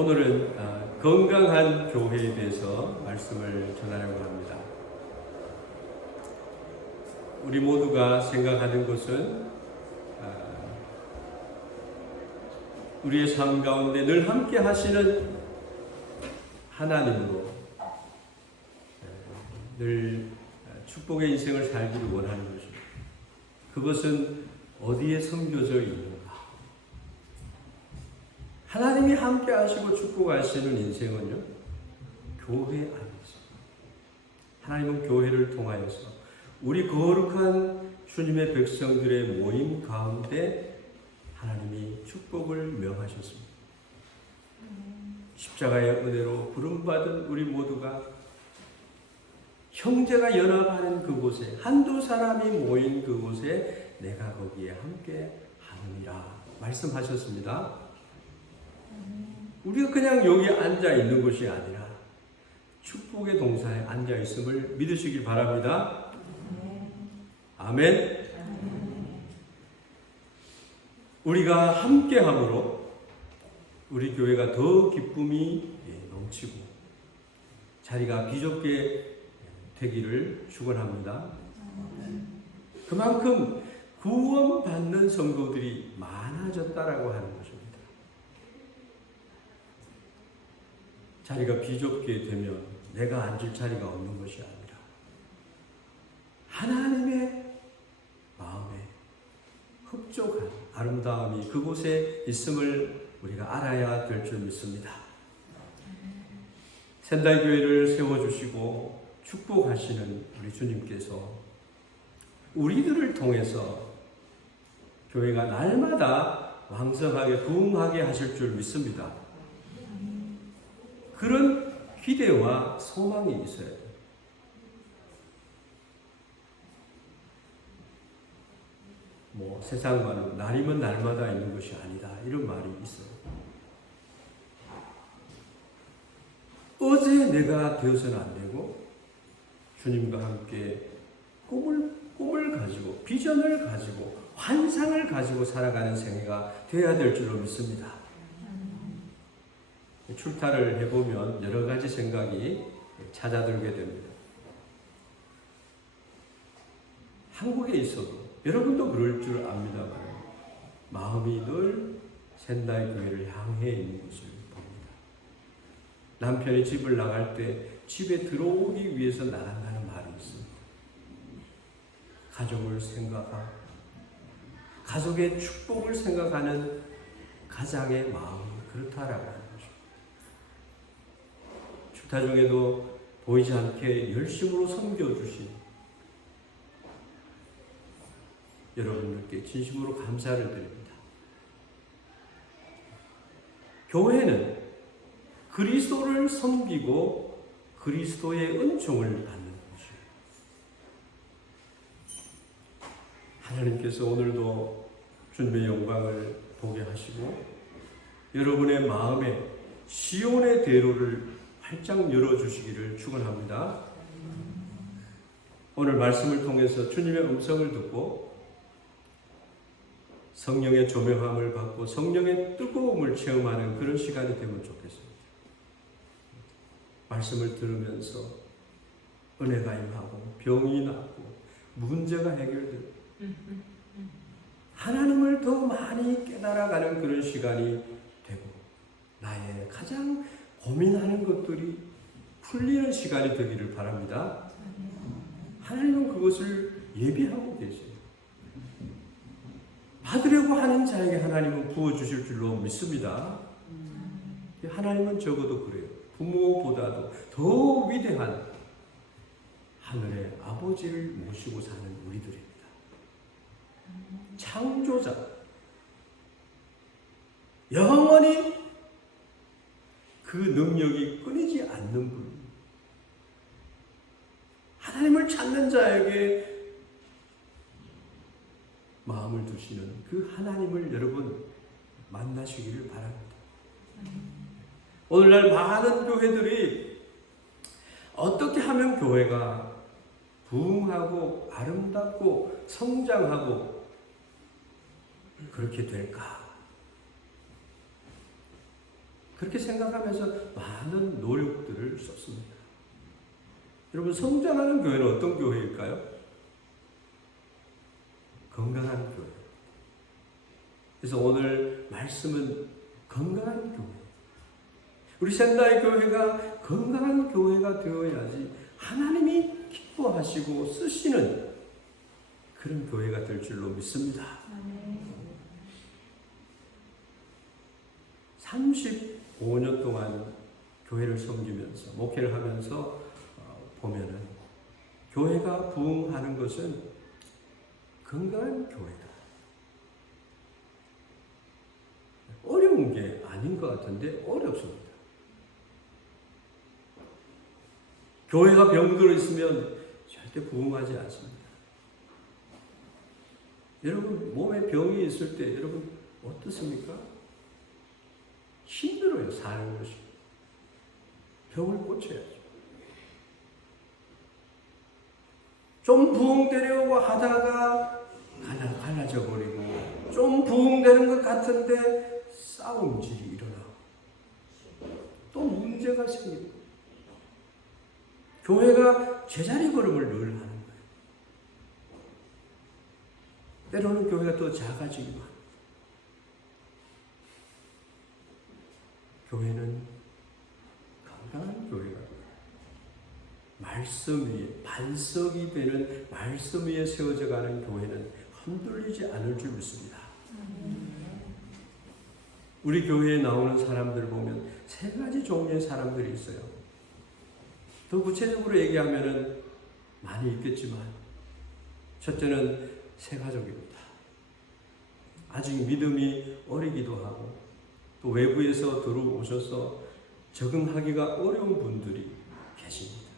오늘은 건강한 교회에 대해서 말씀을 전하려고 합니다. 우리 모두가 생각하는 것은 우리의 삶 가운데 늘 함께 하시는 하나님으로 늘 축복의 인생을 살기를 원하는 것입니다. 그것은 어디에 섬겨져 있는가? 하나님이 함께 하시고 축복하시는 인생은요, 교회 안에서. 하나님은 교회를 통하여서 우리 거룩한 주님의 백성들의 모임 가운데 하나님이 축복을 명하셨습니다. 십자가의 은혜로 부름받은 우리 모두가 형제가 연합하는 그곳에, 한두 사람이 모인 그곳에 내가 거기에 함께 하느니라 말씀하셨습니다. 우리가 그냥 여기 앉아 있는 것이 아니라 축복의 동산에 앉아 있음을 믿으시길 바랍니다. 아멘. 우리가 함께함으로 우리 교회가 더 기쁨이 넘치고 자리가 비좁게 되기를 축원합니다. 그만큼 구원받는 성도들이 많아졌다라고 하는 것입니다. 자리가 비좁게 되면 내가 앉을 자리가 없는 것이 아니라 하나님의 마음에 흡족한 아름다움이 그곳에 있음을 우리가 알아야 될 줄 믿습니다.仙台교회를 세워주시고 축복하시는 우리 주님께서 우리들을 통해서 교회가 날마다 왕성하게 부흥하게 하실 줄 믿습니다. 그런 기대와 소망이 있어야 돼요. 세상과는 날이면 날마다 있는 것이 아니다, 이런 말이 있어요. 어제 내가 되어서는 안 되고 주님과 함께 꿈을 가지고 비전을 가지고 환상을 가지고 살아가는 생애가 되어야 될 줄로 믿습니다. 출타를 해보면 여러 가지 생각이 찾아들게 됩니다. 한국에 있어도 여러분도 그럴 줄 압니다만 마음이 늘仙台 교회를 향해 있는 것을 봅니다. 남편이 집을 나갈 때 집에 들어오기 위해서 나간다는 말이 있습니다. 가족을 생각하고 가족의 축복을 생각하는 가장의 마음이 그렇다라고 하는 것입니다. 축타 중에도 보이지 않게 열심으로 섬겨주신 여러분들께 진심으로 감사를 드립니다. 교회는 그리스도를 섬기고 그리스도의 은총을 받는 곳이에요. 하나님께서 오늘도 주님의 영광을 보게 하시고 여러분의 마음에 시온의 대로를 활짝 열어주시기를 축원합니다. 오늘 말씀을 통해서 주님의 음성을 듣고 성령의 조명함을 받고 성령의 뜨거움을 체험하는 그런 시간이 되면 좋겠습니다. 말씀을 들으면서 은혜가 임하고 병이 낫고 문제가 해결되고 하나님을 더 많이 깨달아가는 그런 시간이 되고 나의 가장 고민하는 것들이 풀리는 시간이 되기를 바랍니다. 하나님은 그것을 예비하고 계세요. 받으려고 하는 자에게 하나님은 부어주실 줄로 믿습니다. 하나님은 적어도 그래요. 부모보다도 더 위대한 하늘의 아버지를 모시고 사는 우리들입니다. 창조자, 영원히 그 능력이 끊이지 않는 분, 하나님을 찾는 자에게 마음을 두시는 그 하나님을 여러분 만나시기를 바랍니다. 오늘날 많은 교회들이 어떻게 하면 교회가 부흥하고 아름답고 성장하고 그렇게 될까? 그렇게 생각하면서 많은 노력들을 썼습니다. 여러분, 성장하는 교회는 어떤 교회일까요? 건강한 교회. 그래서 오늘 말씀은 건강한 교회. 우리 센다이 교회가 건강한 교회가 되어야지 하나님이 기뻐하시고 쓰시는 그런 교회가 될 줄로 믿습니다. 35년 동안 교회를 섬기면서 목회를 하면서 보면은 교회가 부흥하는 것은 건강한 교회다. 어려운 게 아닌 것 같은데 어렵습니다. 교회가 병들어 있으면 절대 부흥하지 않습니다. 여러분, 몸에 병이 있을 때 여러분 어떻습니까? 힘들어요, 사는 것이. 병을 고쳐야죠. 좀 부흥되려고 하다가 갈라져 버리고, 좀 부흥되는 것 같은데 싸움질이 일어나고, 또 문제가 생기고, 교회가 제자리 걸음을 늘 하는 거예요. 때로는 교회가 또 작아지기도 합니다. 교회는 건강한 교회가 돼요. 말씀 위에, 반석이 되는 말씀 위에 세워져 가는 교회는 흔들리지 않을 줄 믿습니다. 우리 교회에 나오는 사람들 보면 세 가지 종류의 사람들이 있어요. 더 구체적으로 얘기하면 많이 있겠지만, 첫째는 새가족입니다. 아직 믿음이 어리기도 하고, 또 외부에서 들어오셔서 적응하기가 어려운 분들이 계십니다.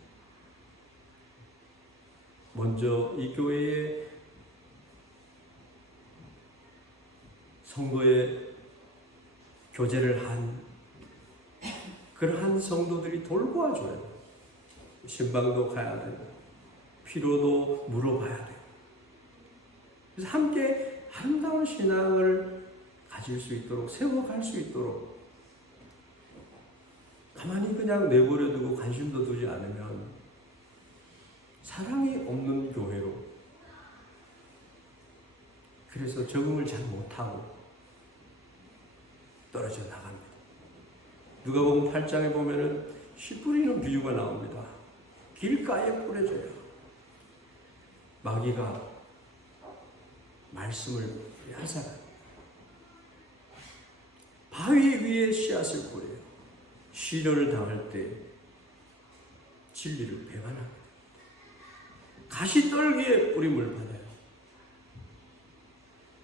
먼저 이 교회에 성도의 교제를 한 그러한 성도들이 돌보아줘요. 신방도 가야 되고, 필요도 물어봐야 되고, 그래서 함께 아름다운 신앙을 가질 수 있도록, 세워갈 수 있도록, 가만히 그냥 내버려두고 관심도 두지 않으면 사랑이 없는 교회로, 그래서 적응을 잘 못하고 떨어져 나갑니다. 누가복음 8장에 보면은 씨 뿌리는 비유가 나옵니다. 길가에 뿌려져요. 마귀가 말씀을 앗아가요. 바위 위에 씨앗을 뿌려요. 시련을 당할 때 진리를 배반합니다. 가시떨기에 뿌림을 받아요.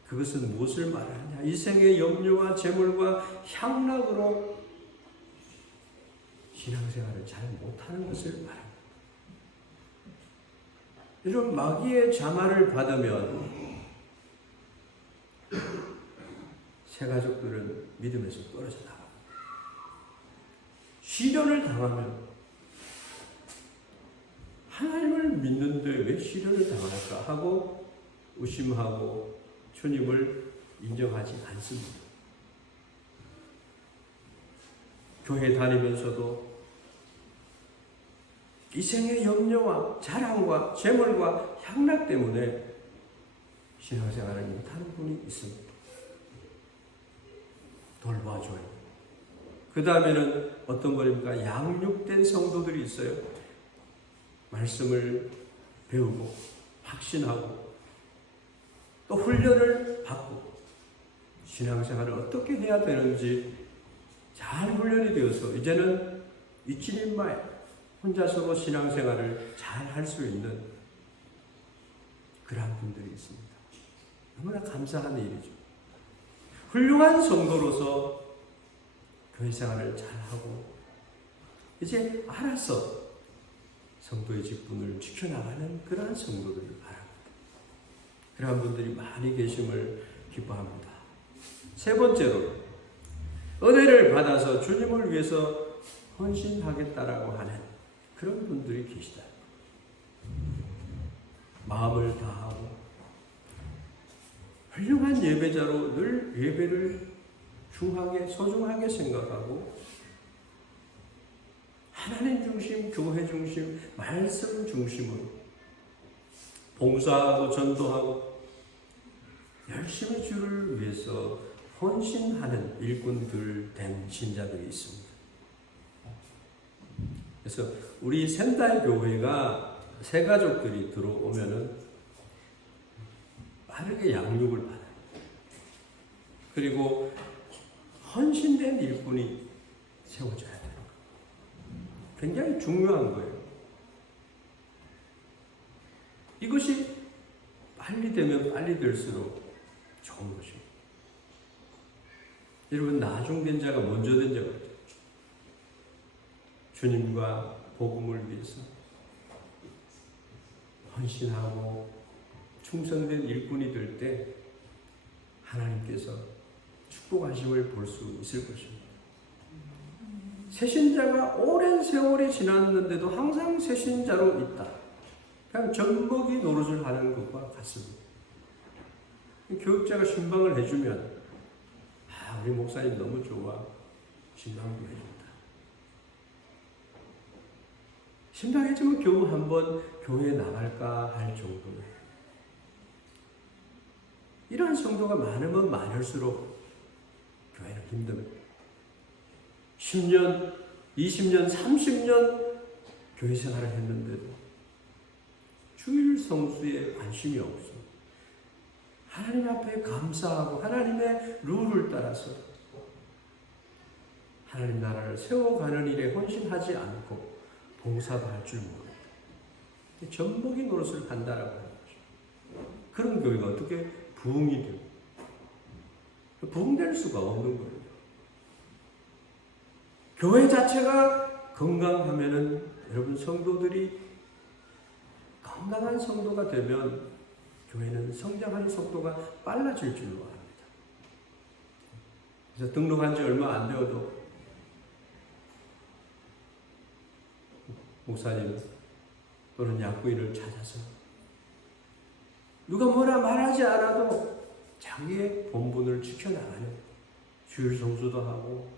그것은 무엇을 말하느냐? 이 생의 염려와 재물과 향락으로 신앙생활을 잘 못하는 것을 말합니다. 이런 마귀의 자마를 받으면 새 가족들은 믿음에서 떨어져 나갑니다. 시련을 당하면 하나님을 믿는데 왜 시련을 당할까 하고 의심하고 주님을 인정하지 않습니다. 교회 다니면서도 이생의 염려와 자랑과 재물과 향락 때문에 신앙생활을 못하는 분이 있습니다. 돌봐줘요. 그 다음에는 어떤 분입니까? 양육된 성도들이 있어요. 말씀을 배우고 확신하고 또 훈련을 받고 신앙생활을 어떻게 해야 되는지 잘 훈련이 되어서 이제는 이치님마에 혼자서도 신앙생활을 잘 할 수 있는 그러한 분들이 있습니다. 너무나 감사한 일이죠. 훌륭한 성도로서 교회 생활을 잘하고 이제 알아서 성도의 직분을 지켜나가는 그러한 성도들을 바랍니다. 그러한 분들이 많이 계심을 기뻐합니다. 세 번째로, 은혜를 받아서 주님을 위해서 헌신하겠다라고 하는 그런 분들이 계시다. 마음을 다하고 훌륭한 예배자로 늘 예배를 중하게 소중하게 생각하고 하나님 중심, 교회 중심, 말씀 중심으로 봉사하고 전도하고 열심히 주를 위해서 헌신하는 일꾼들 된 신자들이 있습니다. 그래서 우리 센다이 교회가 새 가족들이 들어오면은 빠르게 양육을 받아요. 그리고 헌신된 일꾼이 세워져야 돼요. 굉장히 중요한 거예요. 이것이 빨리 되면 빨리 될수록 좋은 것입니다. 여러분, 나중된 자가 먼저 된 자가 있죠. 주님과 복음을 위해서 헌신하고 충성된 일꾼이 될 때 하나님께서 축복하심을 볼 수 있을 것입니다. 새신자가 오랜 세월이 지났는데도 항상 새신자로 있다. 그냥 젖먹이 노릇을 하는 것과 같습니다. 교육자가 신방을 해주면 우리 목사님 너무 좋아. 신방도 해준다. 신방해주면 겨우 한번 교회에 나갈까 할 정도예요. 이러한 성도가 많으면 많을수록 교회는 힘듭니다. 10년, 20년, 30년 교회 생활을 했는데도 주일 성수에 관심이 없어. 하나님 앞에 감사하고 하나님의 룰을 따라서 하나님 나라를 세워가는 일에 헌신하지 않고 봉사도 할 줄 모르고 젖먹이 노릇을 한다라고 하는 거죠. 그런 교회가 어떻게 부흥이 되고 부흥될 수가 없는 거예요. 교회 자체가 건강하면은 여러분 성도들이 건강한 성도가 되면 교회는 성장하는 속도가 빨라질 줄로 압니다. 그래서 등록한 지 얼마 안 되어도 목사님 또는 약부인을 찾아서 누가 뭐라 말하지 않아도 자기의 본분을 지켜나가는 주일 성수도 하고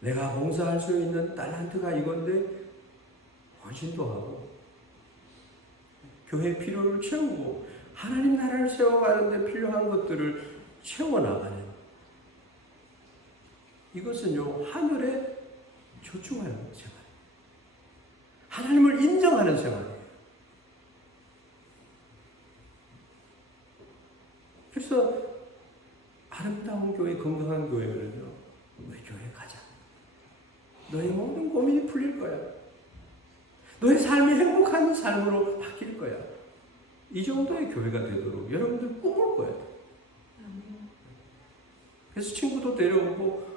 내가 봉사할 수 있는 달란트가 이건데 헌신도 하고 교회 필요를 채우고 하나님 나라를 세워가는데 필요한 것들을 채워나가는 이것은요 하늘에 초청하는 생활, 하나님을 인정하는 생활이에요. 그래서 아름다운 교회, 건강한 교회는요 우리 교회 가자. 너의 모든 고민이 풀릴 거야. 너의 삶이 행복한 삶으로 바뀔 거야. 이 정도의 교회가 되도록 여러분들 꿈을 꿔야 돼. 그래서 친구도 데려오고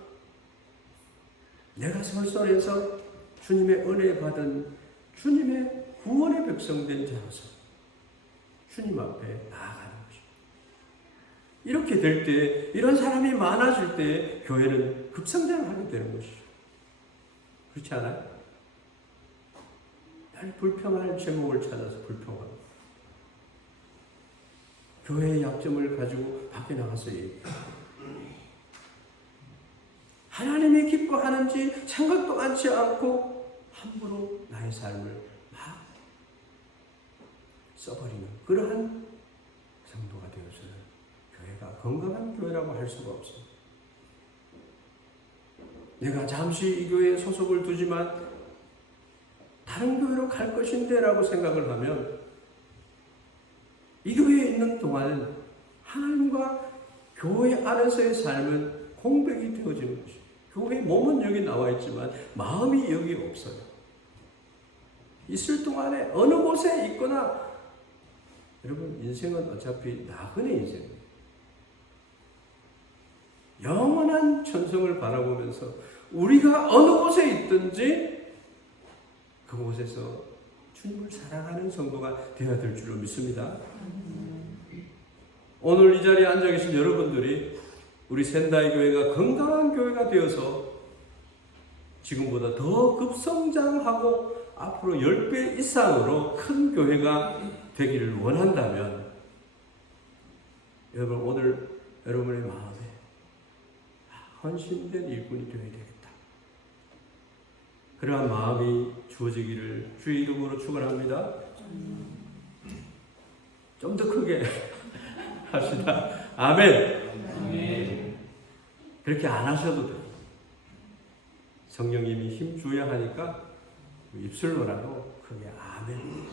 내가 설설해서 주님의 은혜 받은 주님의 구원의 백성된 자로서 주님 앞에 나아가는 것입니다. 이렇게 될 때, 이런 사람이 많아질 때 교회는 급성장하게 되는 것이죠. 그렇지 않아요? 날 불평할 제목을 찾아서 불평하고 교회의 약점을 가지고 밖에 나가서 얘기해요. 하나님이 기뻐하는지 생각도 않지 않고 함부로 나의 삶을 막 써버리는 그러한 성도가 되어서는 교회가 건강한 교회라고 할 수가 없습니다. 내가 잠시 이 교회에 소속을 두지만 다른 교회로 갈 것인데 라고 생각을 하면 이 교회에 있는 동안 하나님과 교회 안에서의 삶은 공백이 되어지는 것입니다. 교회 몸은 여기 나와 있지만 마음이 여기 없어요. 있을 동안에 어느 곳에 있거나 여러분 인생은 어차피 나그네 인생입니다. 영원한 천성을 바라보면서 우리가 어느 곳에 있든지 그곳에서 주님을 사랑하는 성도가 되어야 될 줄로 믿습니다. 오늘 이 자리에 앉아 계신 여러분들이 우리 센다이 교회가 건강한 교회가 되어서 지금보다 더 급성장하고 앞으로 10배 이상으로 큰 교회가 되기를 원한다면 여러분 오늘 여러분의 마음에 헌신된 일꾼이 되어야 되겠다. 그러한 마음이 주어지기를 주의 이름으로 축원합니다. 좀 더 크게 합시다. 아멘. 그렇게 안 하셔도 돼요. 성령님이 힘 주어야 하니까 입술로라도 크게 아멘.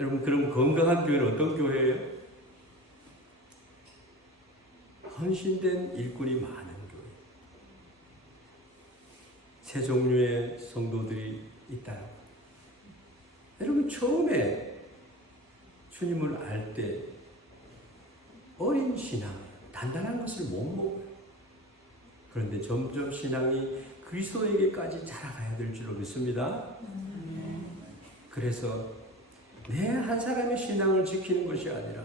여러분, 그럼 건강한 교회는 어떤 교회예요? 헌신된 일꾼이 많은 교회. 세 종류의 성도들이 있다. 여러분, 처음에 주님을 알 때 어린 신앙, 단단한 것을 못 먹어요. 그런데 점점 신앙이 그리스도에게까지 자라가야 될 줄로 믿습니다. 그래서 내 한 사람의 신앙을 지키는 것이 아니라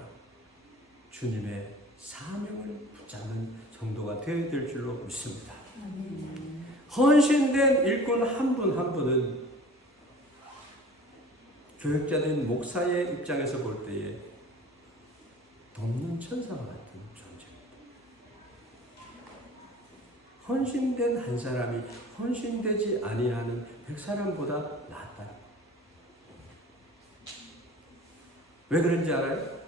주님의 사명을 붙잡는 성도가 되어야 될 줄로 믿습니다. 헌신된 일꾼 한 분 한 분은 교역자된 목사의 입장에서 볼 때에 돕는 천사와 같은 존재입니다. 헌신된 한 사람이 헌신되지 아니하는 100사람보다 낫다. 왜 그런지 알아요?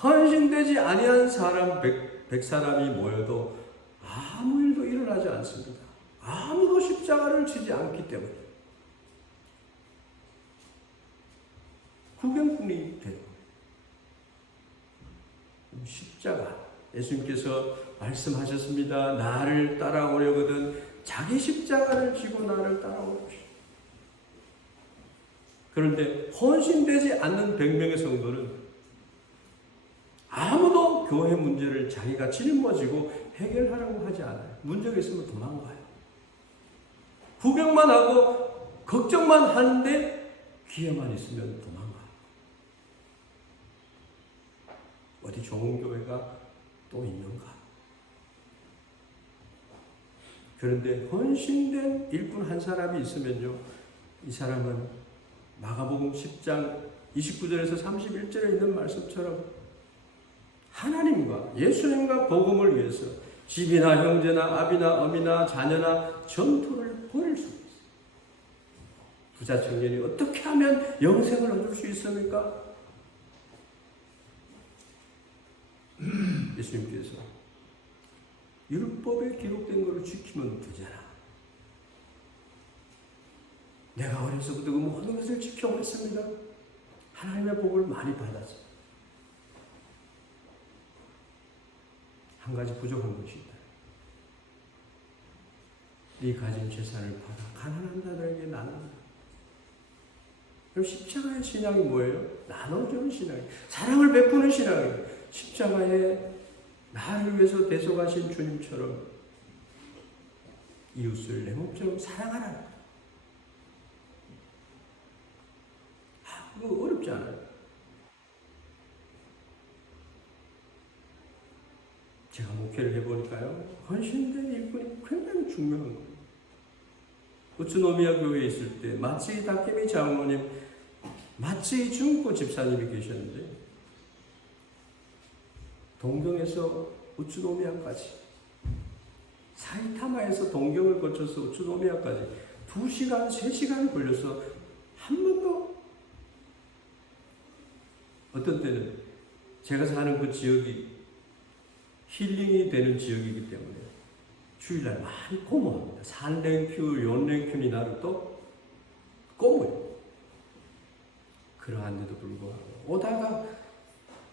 헌신되지 아니한 사람 100사람이 모여도 아무 일도 일어나지 않습니다. 아무도 십자가를 지지 않기 때문에 구경꾼이 되고, 십자가, 예수님께서 말씀하셨습니다. 나를 따라오려거든 자기 십자가를 지고 나를 따라오십시오. 그런데 헌신되지 않는 100명의 성도는 아무도 교회 문제를 자기가 짊어지고 해결하려고 하지 않아요. 문제가 있으면 도망가요. 구경만 하고 걱정만 하는데 기회만 있으면 도망가요. 어디 좋은 교회가 또 있는가? 그런데 헌신된 일꾼 한 사람이 있으면요, 이 사람은 마가복음 10장 29절에서 31절에 있는 말씀처럼 하나님과 예수님과 복음을 위해서 집이나 형제나 아비나 어미나 자녀나 전토를 벌일 수 있어요. 부자 청년이 어떻게 하면 영생을 얻을 수 있습니까? 예수님께서 율법에 기록된 것을 지키면 되잖아. 내가 어려서부터 그 모든 것을 지켜왔습니다. 하나님의 복을 많이 받았어. 한 가지 부족한 것이 있다. 네 가진 재산을 받아 가난한 자들에게 나눈다. 그럼 십자가의 신앙이 뭐예요? 나눠주는 신앙이에요. 사랑을 베푸는 신앙이에요. 십자가에 나를 위해서 대속하신 주님처럼 이웃을 내 몸처럼 사랑하라. 그거 어렵지 않아요. 제가 목회를 해보니까요, 헌신된 일꾼이 굉장히 중요한 거예요. 우츠노미야 교회에 있을 때 마츠이 다케미 장로님, 마츠이 준코 집사님이 계셨는데, 동경에서 우츠노미야까지, 사이타마에서 동경을 거쳐서 우츠노미야까지 2시간, 3시간이 걸려서 한 번도, 어떤 때는 제가 사는 그 지역이 힐링이 되는 지역이기 때문에 주일날 많이 고모합니다. 3連休, 4連休이 나를 또 고모해요. 그러한데도 불구하고 오다가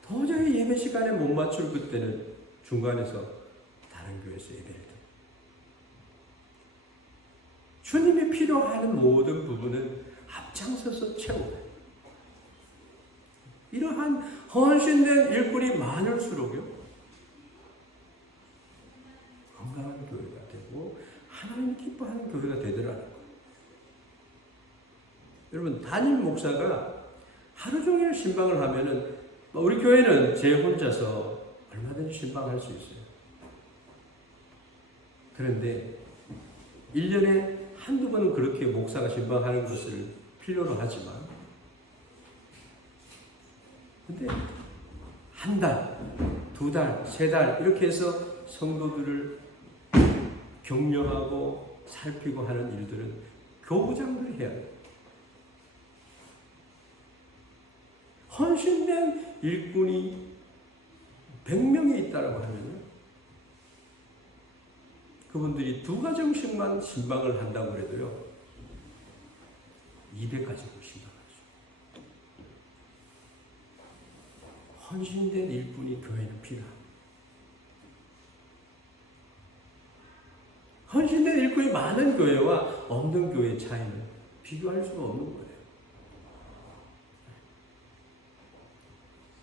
도저히 예배 시간에 못 맞출 그때는 중간에서 다른 교회에서 예배를 드립니다. 주님이 필요한 모든 부분은 앞장서서 채워요. 이러한 헌신된 일꾼이 많을수록요, 건강한 교회가 되고 하나님 기뻐하는 교회가 되더라는 거예요. 여러분, 담임 목사가 하루 종일 신방을 하면은, 우리 교회는 제 혼자서 얼마든지 신방할 수 있어요. 그런데 1년에 한두 번은 그렇게 목사가 신방하는 것을 필요로 하지만, 근데 한 달, 2달, 3달 이렇게 해서 성도들을 격려하고 살피고 하는 일들은 교부장들이 해야 돼요. 헌신된 일꾼이 100명이 있다고 하면요, 그분들이 2가정씩만 신방을 한다고 해도요 200가정을 신방하죠. 헌신된 일꾼이 교회는 필요합니다. 헌신된 일꾼이 많은 교회와 없는 교회의 차이는 비교할 수가 없는 거예요.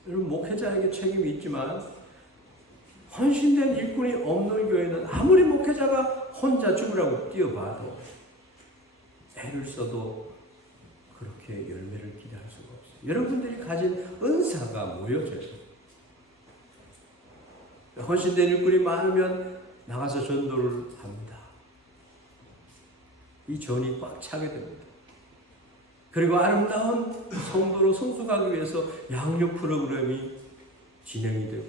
여러분, 목회자에게 책임이 있지만 헌신된 일꾼이 없는 교회는 아무리 목회자가 혼자 죽으라고 뛰어봐도 애를 써도 그렇게 열매를 기대할 수가 없어요. 여러분들이 가진 은사가 모여져요. 헌신된 일꾼이 많으면 나가서 전도를 합니다. 이 전이 꽉 차게 됩니다. 그리고 아름다운 성도로 성숙하기 위해서 양육 프로그램이 진행이 되고,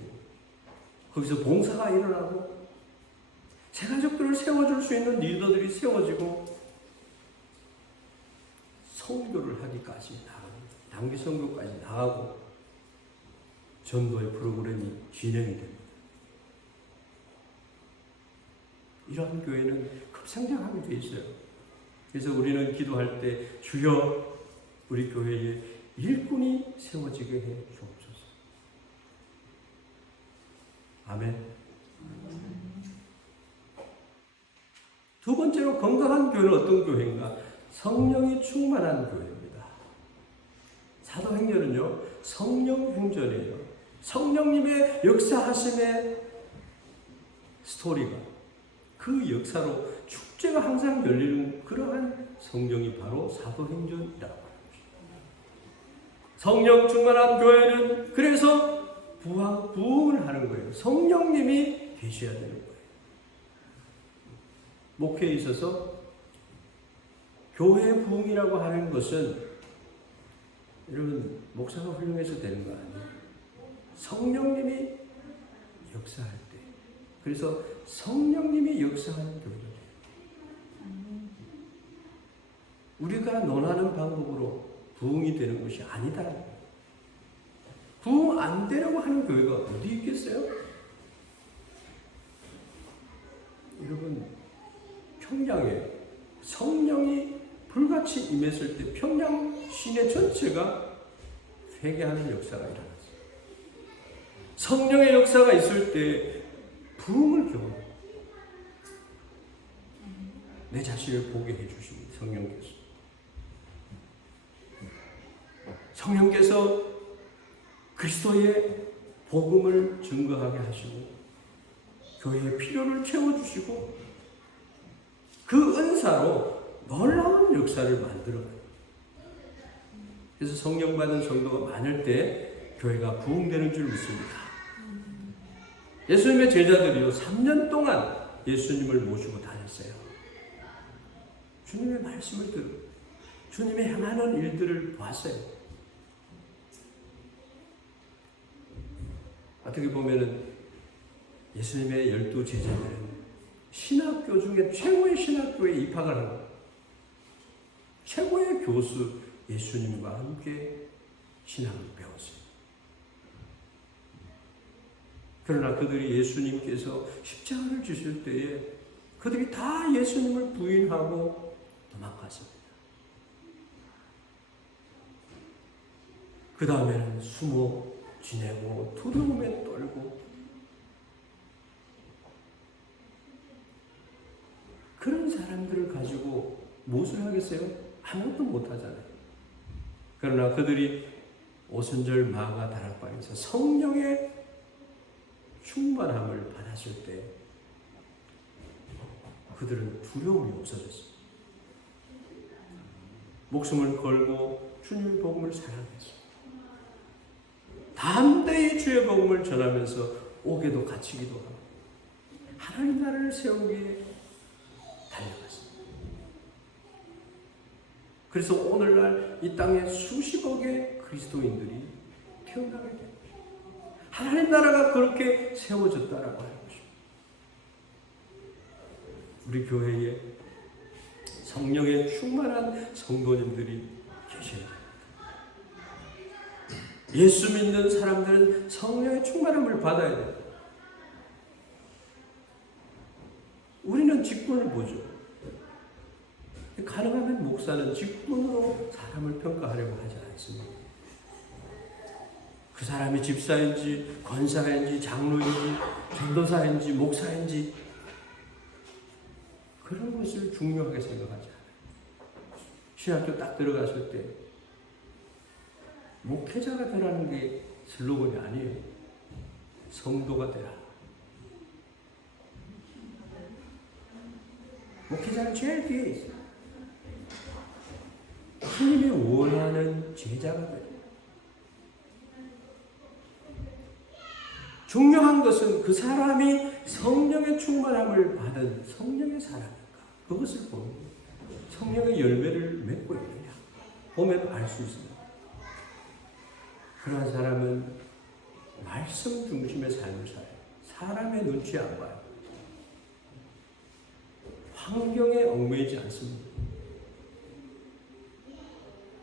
거기서 봉사가 일어나고, 새 가족들을 세워줄 수 있는 리더들이 세워지고, 선교를 하기까지 나갑니다. 단기 선교까지 나가고, 전도의 프로그램이 진행이 됩니다. 이런 교회는 급성장하게 돼 있어요. 그래서 우리는 기도할 때 주여 우리 교회에 일꾼이 세워지게 해 주옵소서. 아멘. 두 번째로 건강한 교회는 어떤 교회인가? 성령이 충만한 교회입니다. 사도행전은요 성령 행전이에요. 성령님의 역사하심의 스토리가, 그 역사로 축제가 항상 열리는 그러한 성령이 바로 사도행전이라고 합니다. 성령 충만한 교회는 그래서 부흥을 하는 거예요. 성령님이 계셔야 되는 거예요. 목회에 있어서 교회 부흥이라고 하는 것은 여러분 목사가 훌륭해서 되는 거 아니에요. 성령님이 역사할 때, 그래서 성령님이 역사하는 교회예요. 우리가 논하는 방법으로 부흥이 되는 것이 아니다. 부흥 안 되려고 하는 교회가 어디 있겠어요? 여러분, 평양에 성령이 불같이 임했을 때 평양 시내 전체가 회개하는 역사가 일어났어요. 성령의 역사가 있을 때 부흥을 경험해요. 내 자신을 보게 해주십니다. 성령께서 그리스도의 복음을 증거하게 하시고 교회의 필요를 채워주시고 그 은사로 놀라운 역사를 만들어가요. 그래서 성령 받은 성도가 많을 때 교회가 부흥되는 줄 믿습니다. 예수님의 제자들이요 3년 동안 예수님을 모시고 다녔어요. 주님의 말씀을 듣고 주님의 행하는 일들을 봤어요. 어떻게 보면은 예수님의 12 제자들은 신학교 중에 최고의 신학교에 입학을 한 거예요. 최고의 교수 예수님과 함께 신학을 배웠어요. 그러나 그들이 예수님께서 십자가를 지실 때에 그들이 다 예수님을 부인하고 도망갔습니다. 그 다음에는 숨어 지내고 두려움에 떨고 그런 사람들을 가지고 무엇을 하겠어요? 아무것도 못하잖아요. 그러나 그들이 오순절 마가 다락방에서 성령의 충만함을 받았을 때 그들은 두려움이 없어졌어요. 목숨을 걸고 주님의 복음을 사랑했어요. 담대히 주의 복음을 전하면서 옥에도 갇히기도 하고 하나님 나라를 세우기에 달려갔습니다. 그래서 오늘날 이 땅에 수십억의 그리스도인들이 태어나게 됩니다. 하나님 나라가 그렇게 세워졌다라고 하는 것입니다. 우리 교회에 성령에 충만한 성도님들이 계셔야 됩니다. 예수 믿는 사람들은 성령의 충만함을 받아야 돼요. 우리는 직분을 보죠. 가능하면 목사는 직분으로 사람을 평가하려고 하지 않습니다. 그 사람이 집사인지 권사인지 장로인지 전도사인지 목사인지 그런 것을 중요하게 생각하지 않아요. 신학교 딱 들어갔을 때 목회자가 되라는 게 슬로건이 아니에요. 성도가 되라. 목회자는 제일 뒤에 있어요. 주님이 원하는 제자가 되라. 중요한 것은 그 사람이 성령의 충만함을 받은 성령의 사람인가. 그것을 보는 거예요. 성령의 열매를 맺고 있느냐. 보면 알 수 있습니다. 그러한 사람은 말씀 중심의 삶을 살아요. 사람의 눈치 안 봐요. 환경에 얽매이지 않습니다.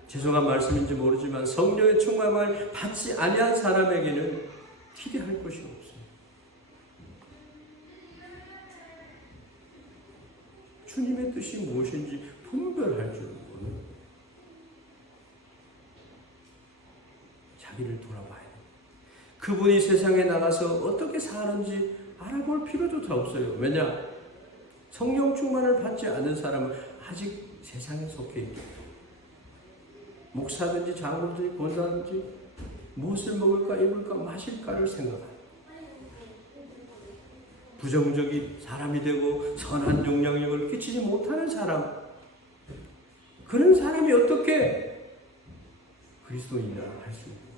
죄송한 말씀인지 모르지만 성령의 충만함을 받지 아니한 사람에게는 기대할 것이 없어요. 주님의 뜻이 무엇인지 분별할 줄 모르는 자기를 돌아봐야 돼요. 그분이 세상에 나가서 어떻게 사는지 알아볼 필요도 다 없어요. 왜냐? 성령 충만을 받지 않은 사람은 아직 세상에 속해 있기 때문에 목사든지 장로든지 권사든지 무엇을 먹을까 입을까 마실까를 생각합니다. 부정적인 사람이 되고 선한 영향력을 끼치지 못하는 사람, 그런 사람이 어떻게 그리스도인이라 할 수 있는가?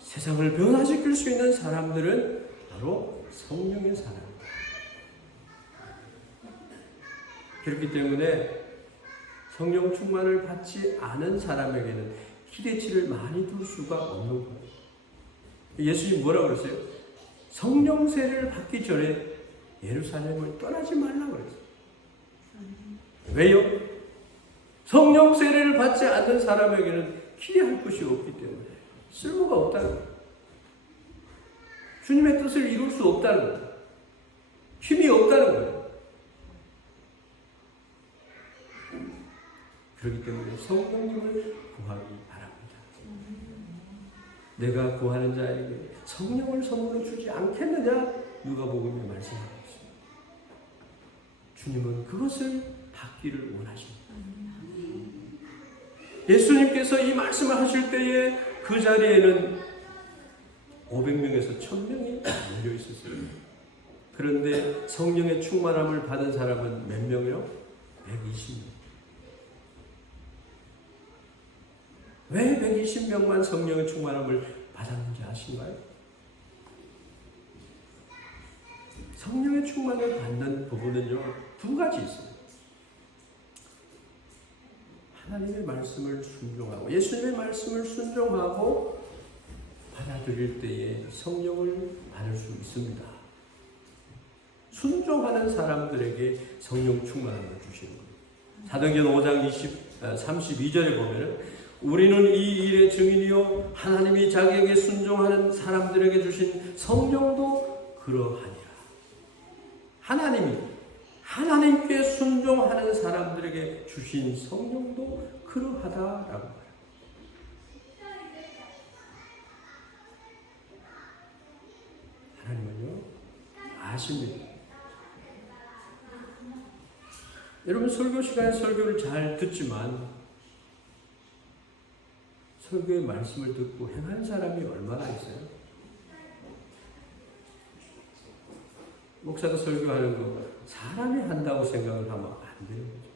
세상을 변화시킬 수 있는 사람들은 바로 성령의 사람입니다. 그렇기 때문에 성령 충만을 받지 않은 사람에게는 기대치를 많이 둘 수가 없는 거예요. 예수님 뭐라고 그랬어요? 성령세를 받기 전에 예루살렘을 떠나지 말라고 그랬어요. 왜요? 성령세를 받지 않는 사람에게는 기대할 것이 없기 때문에 쓸모가 없다는 거예요. 주님의 뜻을 이룰 수 없다는 거예요. 힘이 없다는 거예요. 그렇기 때문에 성령님을 구하기 바랍니다. 내가 구하는 자에게 성령을 선물로 주지 않겠느냐? 누가복음에 말씀하고 있습니다. 주님은 그것을 받기를 원하십니다. 예수님께서 이 말씀을 하실 때에 그 자리에는 500명에서 1000명이 몰려 있었어요. 그런데 성령의 충만함을 받은 사람은 몇 명이요? 120명. 왜 120명만 성령의 충만함을 받았는지 아신가요? 성령의 충만을 받는 부분은요, 두 가지 있어요. 하나님의 말씀을 순종하고, 예수님의 말씀을 순종하고 받아들일 때에 성령을 받을 수 있습니다. 순종하는 사람들에게 성령 충만함을 주시는 거예요. 사도행전 5장 32절에 보면은 우리는 이 일의 증인이요 하나님이 자기에게 순종하는 사람들에게 주신 성령도 그러하니라. 하나님이 하나님께 순종하는 사람들에게 주신 성령도 그러하다라고 말합니다. 하나님은요 아십니다. 여러분 설교 시간에 설교를 잘 듣지만 설교의 말씀을 듣고 행하는 사람이 얼마나 있어요? 목사가 설교하는 거 사람이 한다고 생각을 하면 안 되는 거죠.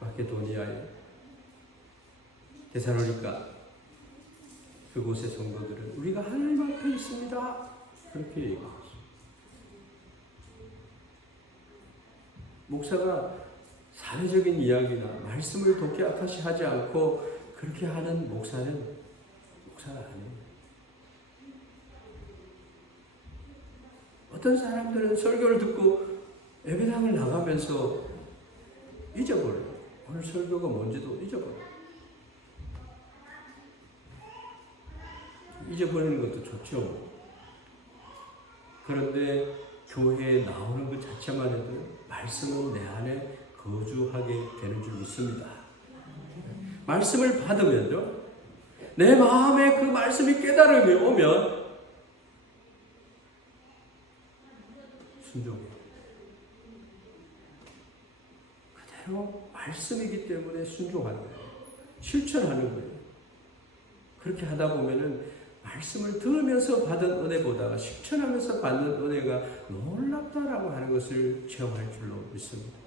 마케도니아에 데살로니가 그곳의 성도들은 우리가 하나님 앞에 있습니다. 그렇게 얘기했어요. 목사가 사회적인 이야기나 말씀을 독해악하시 하지 않고 그렇게 하는 목사는 목사가 아니에요. 어떤 사람들은 설교를 듣고 예배당을 나가면서 잊어버려요. 오늘 설교가 뭔지도 잊어버려요. 잊어버리는 것도 좋죠. 그런데 교회에 나오는 것 자체만 해도 말씀은 내 안에 거주하게 되는 줄 믿습니다. 말씀을 받으면요, 내 마음에 그 말씀이 깨달음이 오면 순종해요. 그대로 말씀이기 때문에 순종하는 거예요. 실천하는 거예요. 그렇게 하다 보면은 말씀을 들으면서 받은 은혜보다 실천하면서 받는 은혜가 놀랍다라고 하는 것을 체험할 줄로 믿습니다.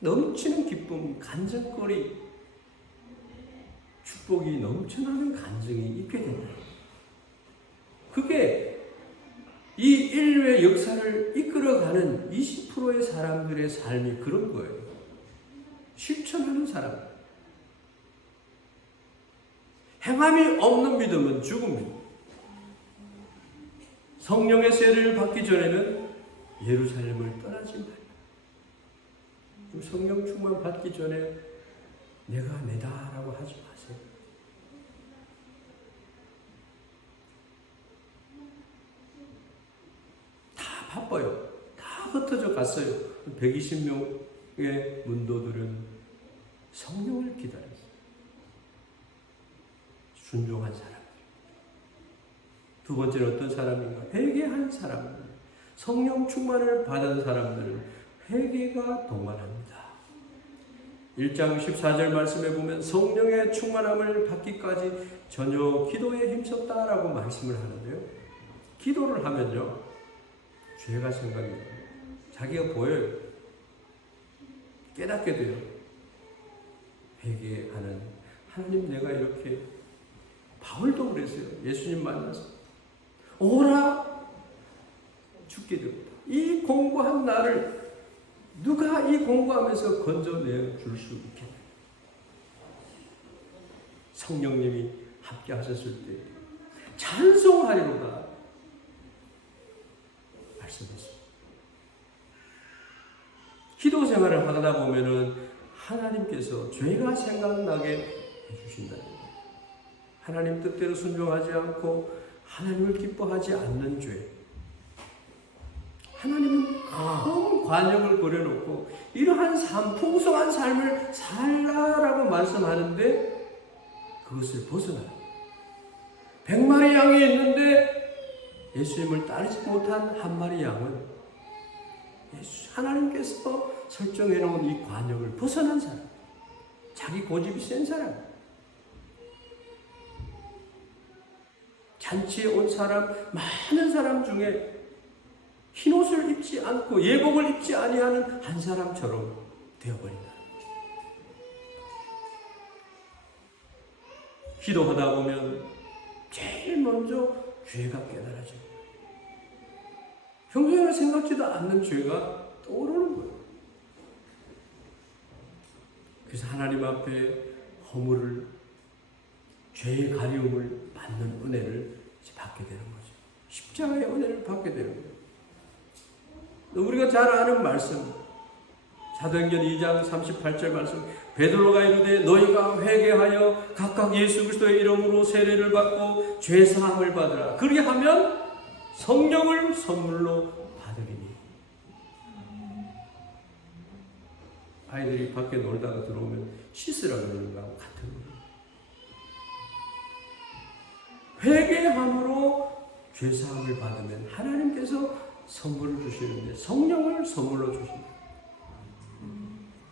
넘치는 기쁨, 간증거리, 축복이 넘쳐나는 간증이 있게 된다. 그게 이 인류의 역사를 이끌어가는 20%의 사람들의 삶이 그런 거예요. 실천하는 사람. 행함이 없는 믿음은 죽음입니다. 성령의 세례를 받기 전에는 예루살렘을 떠나지 말라. 성령 충만 받기 전에 내가 내다라고 하지 마세요. 다 바빠요. 다 흩어져 갔어요. 120명의 문도들은 성령을 기다렸어요. 순종한 사람. 두 번째는 어떤 사람인가? 회개한 사람들. 성령 충만을 받은 사람들은 회개가 동반합니다. 1장 14절 말씀에 보면 성령의 충만함을 받기까지 전혀 기도에 힘썼다라고 말씀을 하는데요. 기도를 하면요, 죄가 생각이 나요. 자기가 보여요. 깨닫게 돼요. 회개하는 하나님, 내가 이렇게, 바울도 그랬어요. 예수님 만나서 오라 죽게 됩니다. 이 공고한 나를 누가 이 공고하면서 건져내 줄 수 있겠냐. 성령님이 함께 하셨을 때 찬송하리로다 말씀했습니다. 기도 생활을 하다 보면은 하나님께서 죄가 생각나게 해주신다. 하나님 뜻대로 순종하지 않고 하나님을 기뻐하지 않는 죄. 하나님은 큰 관역을 그려놓고 이러한 삶, 풍성한 삶을 살라라고 말씀하는데 그것을 벗어나요. 100마리 양이 있는데 예수님을 따르지 못한 한 마리 양은 하나님께서 설정해놓은 이 관역을 벗어난 사람, 자기 고집이 센 사람, 잔치에 온 사람, 많은 사람 중에 흰옷을 입지 않고 예복을 입지 아니하는 한 사람처럼 되어버린다. 기도하다 보면 제일 먼저 죄가 깨달아집니다. 평소에는 생각지도 않는 죄가 떠오르는 거예요. 그래서 하나님 앞에 허물을, 죄의 가리움을 받는 은혜를 받게 되는 거죠. 십자가의 은혜를 받게 되는 거예요. 우리가 잘 아는 말씀, 사도행전 2장 38절 말씀, 베드로가 이르되 너희가 회개하여 각각 예수 그리스도의 이름으로 세례를 받고 죄 사함을 받으라. 그리하면 성령을 선물로 받으리니. 아이들이 밖에 놀다가 들어오면 씻으라 그러는 거하고 같은 거예요. 회개함으로 죄 사함을 받으면 하나님께서 선물을 주시는데 성령을 선물로 주신다.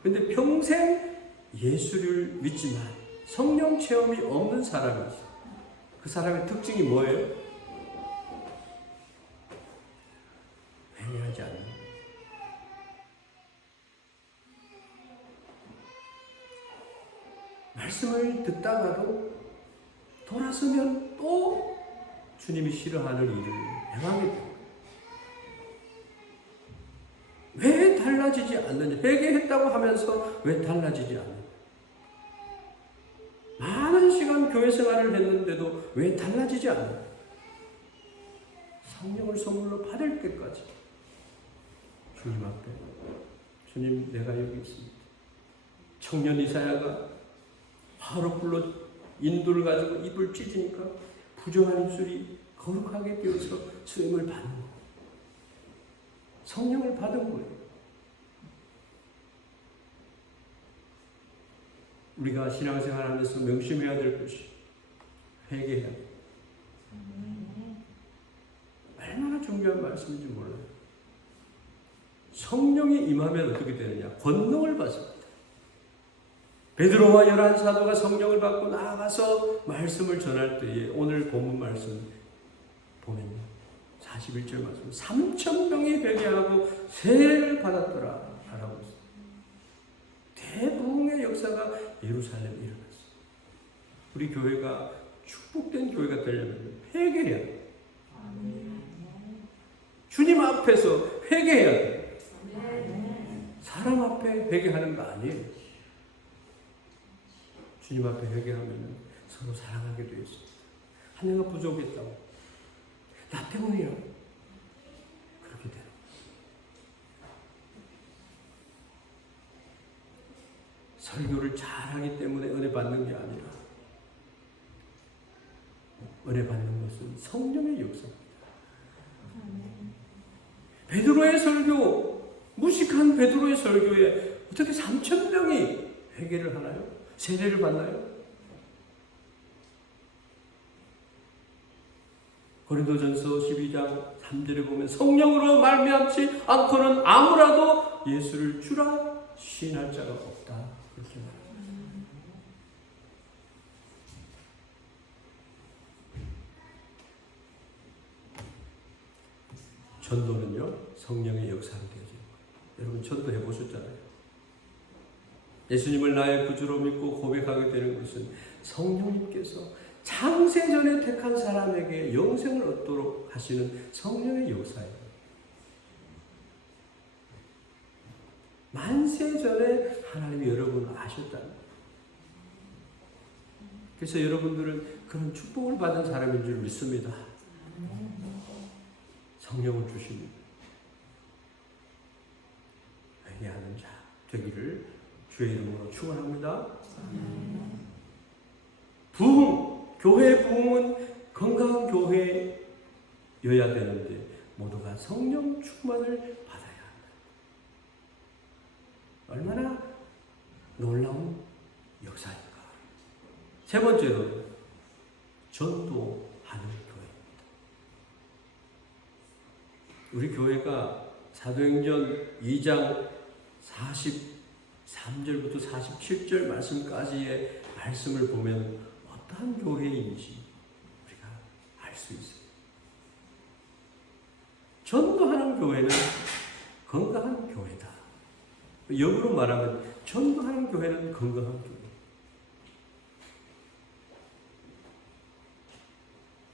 근데 평생 예수를 믿지만 성령 체험이 없는 사람이 있어요. 그 사람의 특징이 뭐예요? 회개하지 않는 거예요. 말씀을 듣다가도 돌아서면 또 주님이 싫어하는 일을 행하게 돼요. 왜 달라지지 않느냐? 회개했다고 하면서 왜 달라지지 않느냐? 많은 시간 교회 생활을 했는데도 왜 달라지지 않느냐? 성령을 선물로 받을 때까지 주님 앞에, 주님 내가 여기 있습니다. 청년 이사야가 화로 불러 인도를 가지고 입을 찢으니까 부정한 입술이 거룩하게 되어서 수임을 받는 거예요. 성령을 받은 거예요. 우리가 신앙생활하면서 명심해야 될 것이 회개해야 돼요. 얼마나 중요한 말씀인지 몰라요. 성령이 임하면 어떻게 되느냐? 권능을 받습니다. 베드로와 11사도가 성령을 받고 나아가서 말씀을 전할 때에 오늘 본문 말씀 보면요. 41절 말씀 3,000명이 회개하고 세례를 받았더라 라고 했어요. 대부흥의 역사가 예루살렘에 일어났어요. 우리 교회가 축복된 교회가 되려면 회개해야 돼요. 주님 앞에서 회개해야 돼요. 사람 앞에 회개하는 거 아니에요. 주님 앞에 회개하면 서로 사랑하게 되어 있습니다. 내가 부족했다고, 나 때문이야, 그렇게 돼요. 설교를 잘하기 때문에 은혜 받는 게 아니라 은혜 받는 것은 성령의 역사입니다. 베드로의 설교, 무식한 베드로의 설교에 어떻게 3,000명이 회개를 하나요? 세례를 받나요? 고린도전서 12장 3절에 보면 성령으로 말미암지 않고는 아무라도 예수를 주라 시인할 자가 없다, 그렇게 말합니다. 전도는요, 성령의 역사로 되어지는 거예요. 여러분 전도해 보셨잖아요. 예수님을 나의 구주로 믿고 고백하게 되는 것은 성령님께서 창세전에 택한 사람에게 영생을 얻도록 하시는 성령의 역사예요. 만세전에 하나님이 여러분을 아셨다는 거예요. 그래서 여러분들은 그런 축복을 받은 사람인 줄 믿습니다. 성령을 주십니다. 회개하는 자 되기를 주의 이름으로 축원합니다. 부흥, 교회의 부흥은 건강한 교회여야 되는데 모두가 성령 충만을 받아야 합니다. 얼마나 놀라운 역사인가. 세 번째로 전도하는 교회입니다. 우리 교회가 사도행전 2장 43절부터 47절 말씀까지의 말씀을 보면 어떠한 교회인지 우리가 알 수 있어요. 전도하는 교회는 건강한 교회다. 역으로 말하면 전도하는 교회는 건강한 교회.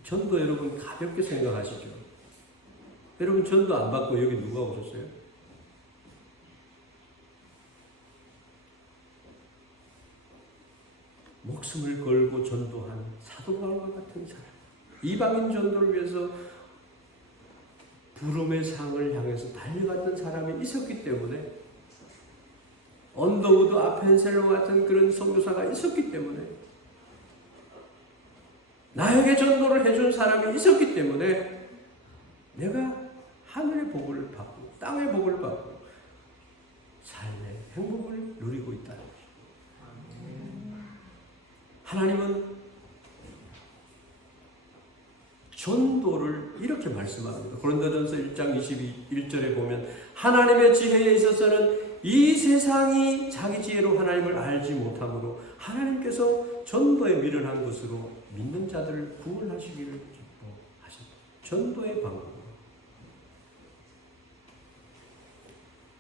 전도 여러분 가볍게 생각하시죠. 여러분 전도 안 받고 여기 누가 오셨어요? 목숨을 걸고 전도한 사도 바울과 같은 사람, 이방인 전도를 위해서 부름의 상을 향해서 달려갔던 사람이 있었기 때문에, 언더우드 아펜셀로 같은 그런 선교사가 있었기 때문에, 나에게 전도를 해준 사람이 있었기 때문에 내가 하늘의 복을 받고 땅의 복을 받고 삶의 행복을 누리고 있다는 것입니다. 하나님은 전도를 이렇게 말씀합니다. 고린도전서 1장 21절에 보면 하나님의 지혜에 있어서는 이 세상이 자기 지혜로 하나님을 알지 못하므로 하나님께서 전도에 미련한 것으로 믿는 자들을 구원하시기를 기뻐하셨다. 전도의 방법.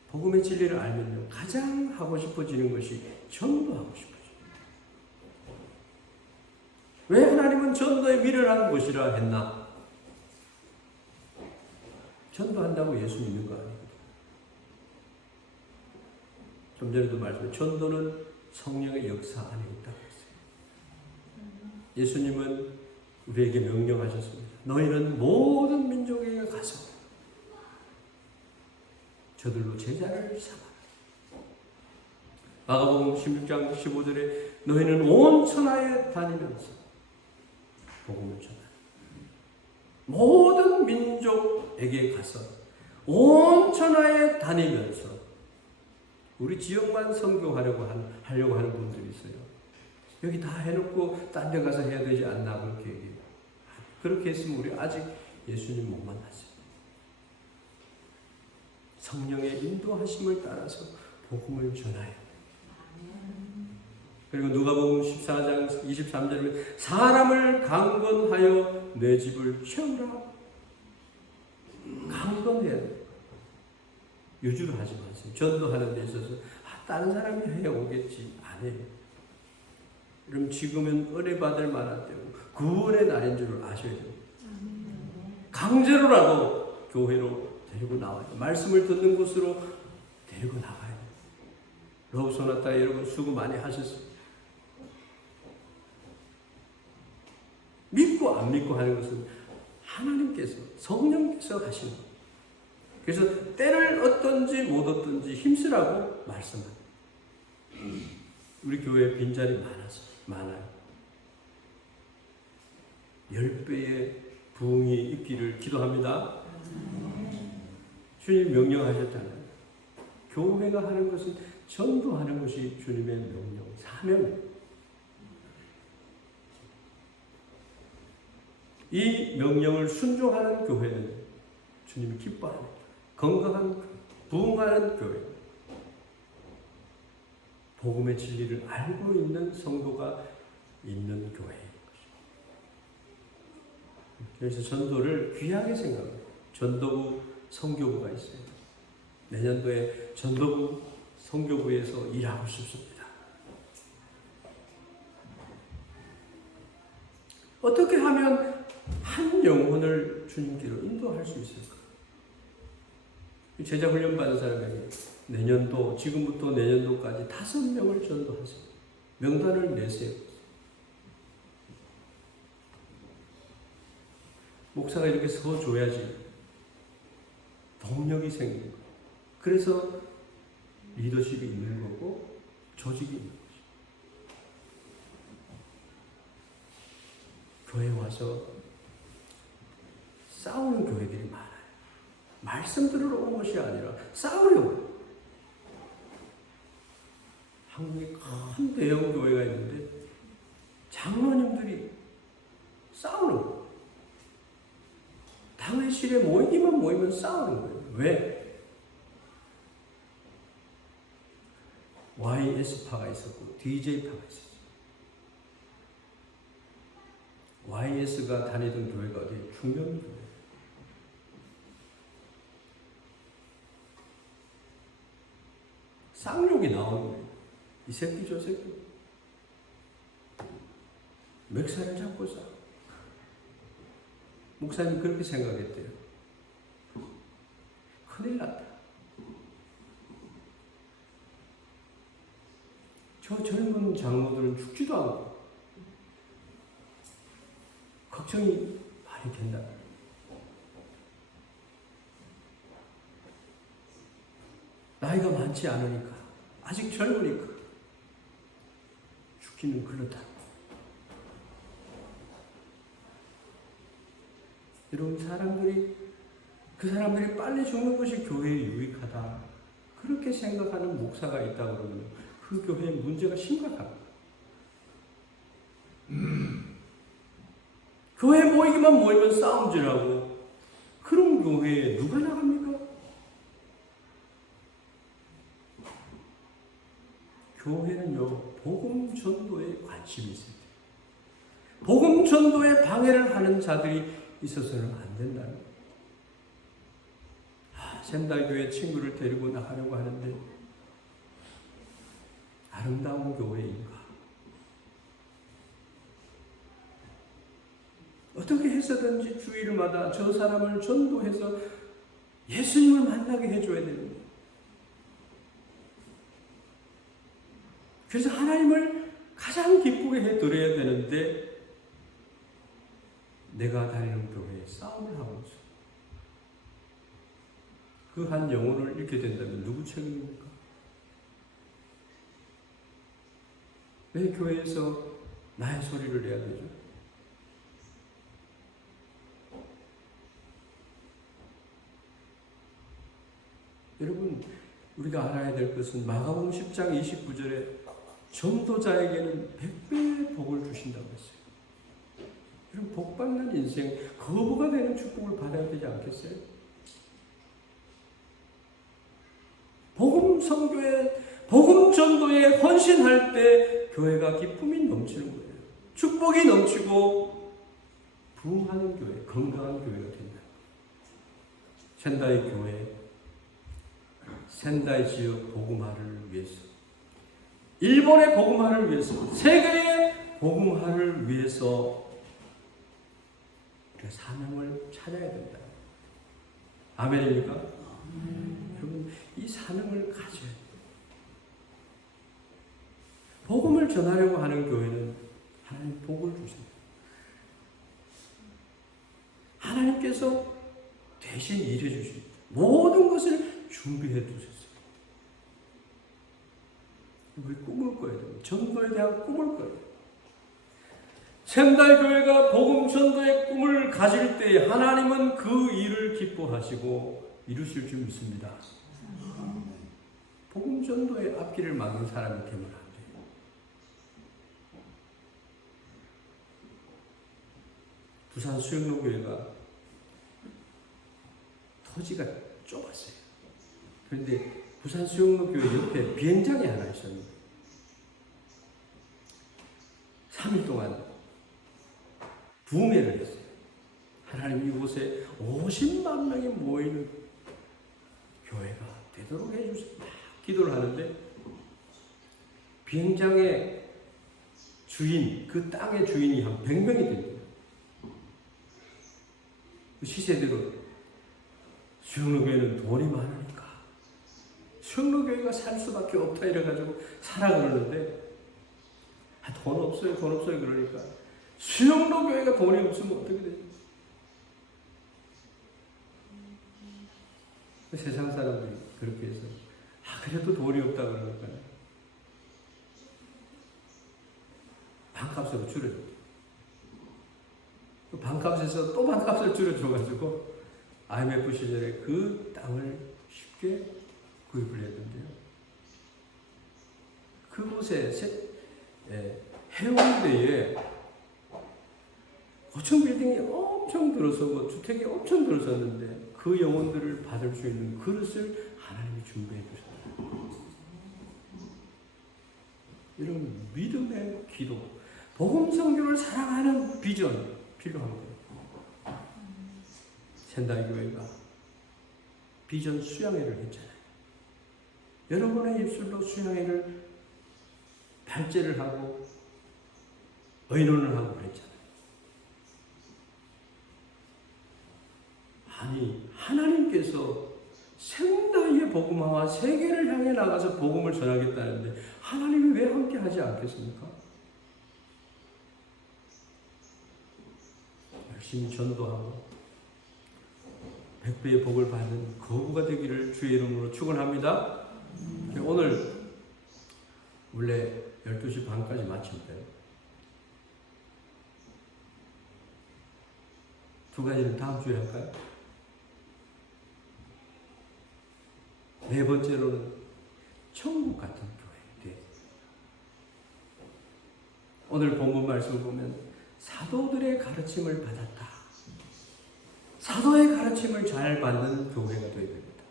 복음의 진리를 알면요, 가장 하고 싶어지는 것이 전도하고 싶어져요. 왜 하나님은 전도에 미련한 것이라 했나? 전도한다고 예수 믿는 거 아니거든요. 좀 전에도 말씀해, 전도는 성령의 역사 안에 있다고 했어요. 예수님은 우리에게 명령하셨습니다. 너희는 모든 민족에게 가서 저들로 제자를 삼아라. 마가복음 16장 15절에 너희는 온 천하에 다니면서 복음을 전하라. 모든 민족에게 가서 온 천하에 다니면서 우리 지역만 선교하려고 하는 분들이 있어요. 여기 다 해놓고 딴 데 가서 해야 되지 않나 그렇게 얘기해요. 그렇게 했으면 우리 아직 예수님 못 만났어요. 성령의 인도하심을 따라서 복음을 전하여. 그리고 누가복음 14장 23절에 사람을 강건하여 내 집을 채우라. 강건해야 돼요. 유주를 하지 마세요. 전도하는 데 있어서 다른 사람이 해오겠지. 안 해요. 그럼 지금은 은혜 받을 만한 때고 구원의 날인 줄 아셔야 돼요. 강제로라도 교회로 데리고 나와요. 말씀을 듣는 곳으로 데리고 나가야 돼요. 러브 소나타 여러분 수고 많이 하셨어요. 믿고 안 믿고 하는 것은 하나님께서 성령께서 하시는 거예요. 그래서 때를 얻든지 못 얻든지 힘쓰라고 말씀합니다. 우리 교회에 빈자리 많아요. 10배의 부흥이 있기를 기도합니다. 주님 명령하셨잖아요. 교회가 하는 것은 전도하는 것이 주님의 명령, 사명입니다. 이 명령을 순종하는 교회는 주님이 기뻐합니다. 건강한 부흥하는 교회, 복음의 진리를 알고 있는 성도가 있는 교회인 것입니다. 그래서 전도를 귀하게 생각합니다. 전도부 선교부가 있어요. 내년도에 전도부 선교부에서 일하고 싶습니다. 어떻게 하면 한 영혼을 주님께로 인도할 수 있을까? 제자 훈련 받은 사람에게 내년도, 지금부터 내년도까지 5명을 전도하세요. 명단을 내세요. 목사가 이렇게 서줘야지 동력이 생기는 거예요. 그래서 리더십이 있는 거고 조직이 있는 거죠. 교회에 와서 싸우는 교회들이 많아요. 말씀 들으러 온 것이 아니라 싸우려고. 한국에 큰 대형 교회가 있는데 장로님들이 싸우는 거예요. 당회실에 모이면 싸우는 거예요. 왜? YS파가 있었고 DJ파가 있었어요. YS가 다니던 교회가 어디 중년교회. 쌍욕이 나오는 거예요. 이 새끼 저 새끼. 멱살을 잡고 싸워. 목사님 그렇게 생각했대요. 큰일 났다. 저 젊은 장로들은 죽지도 않고 걱정이 많이 된다. 나이가 많지 않으니까, 아직 젊으니까 죽기는 그렇다. 이런 사람들이, 그 사람들이 빨리 죽는 것이 교회에 유익하다, 그렇게 생각하는 목사가 있다고 그러면 그 교회의 문제가 심각합니다. 교회 모이면 싸움질하고, 그런 교회에 누가 나갑니까? 교회는요, 복음 전도에 관심이 있어요. 복음 전도에 방해를 하는 자들이 있어서는 안 된다는 거예요. 샘달교회 친구를 데리고 나가려고 하는데 아름다운 교회인가? 어떻게 해서든지 주일마다 저 사람을 전도해서 예수님을 만나게 해줘야 됩니다. 그래서 하나님을 가장 기쁘게 해드려야 되는데 내가 다니는 교회에 싸움을 하고 있어요. 그 한 영혼을 잃게 된다면 누구 책임입니까? 왜 교회에서 나의 소리를 내야 되죠? 여러분, 우리가 알아야 될 것은 마가복음 10장 29절에 전도자에게는 100배의 복을 주신다고 했어요. 여러분, 복받는 인생, 거부가 되는 축복을 받아야 되지 않겠어요? 복음 선교에, 복음 전도에 헌신할 때 교회가 기쁨이 넘치는 거예요. 축복이 넘치고 부흥하는 교회, 건강한 교회가 된다. 센다이 교회, 센다이 지역 복음화를 위해서, 일본의 복음화를 위해서, 세계의 복음화를 위해서 우리가 사명을 찾아야 된다. 아멘입니까? 여러분, 이 사명을 가져야 돼요. 복음을 전하려고 하는 교회는 하나님 복을 주세요. 하나님께서 대신 일해 주십니다. 모든 것을 준비해 두셨어요. 우리 꿈을 꿔야 됩니다. 전도에 대한 꿈을 꿔야 돼요. 샘달교회가 복음 전도의 꿈을 가질 때 하나님은 그 일을 기뻐하시고 이루실 줄 믿습니다. 복음 전도의 앞길을 막는 사람이 되면 안 돼요. 부산 수영로교회가 토지가 좁았어요. 그런데 부산 수영로교회 옆에 비행장이 하나 있었는데 3일 동안 부흥회를 했어요. 하나님 이곳에 50만 명이 모이는 교회가 되도록 해주세요. 기도를 하는데 비행장의 주인, 그 땅의 주인이 한 100명이 됩니다. 그 시세대로 수영로교회는 돈이 많으니까 수영로교회가 살 수밖에 없다 이래가지고 사라 그러는데 돈 없어요 그러니까 수영로교회가 돈이 없으면 어떻게 되죠? 세상 사람들이 그렇게 해서 그래도 돈이 없다 그러니까 반값으로 줄여줍니다. 반값에서 또 반값을 줄여줘가지고 IMF 시절에 그 땅을 쉽게 구입을 했는데요. 그곳에 해운대에 고층 빌딩이 엄청 들어서고 주택이 엄청 들어섰는데 그 영혼들을 받을 수 있는 그릇을 하나님이 준비해 주셨다. 이런 믿음의 기도, 복음 선교를 사랑하는 비전 필요합니다. 센다이 교회가 비전 수양회를 했잖아요. 여러분의 입술로 수양회를 발제를 하고 의논을 하고 그랬잖아요. 아니, 하나님께서 센다이의 복음화와 세계를 향해 나가서 복음을 전하겠다는데 하나님이 왜 함께 하지 않겠습니까? 열심히 전도하고 100배의 복을 받는 거부가 되기를 주의 이름으로 축원합니다. 오늘 원래 12시 반까지 마칩니다. 두 가지는 다음 주에 할까요? 네 번째로는 천국 같은 교회. 오늘 본문 말씀을 보면 사도들의 가르침을 받았다. 사도의 가르침을 잘 받는 교회가 되어야 됩니다.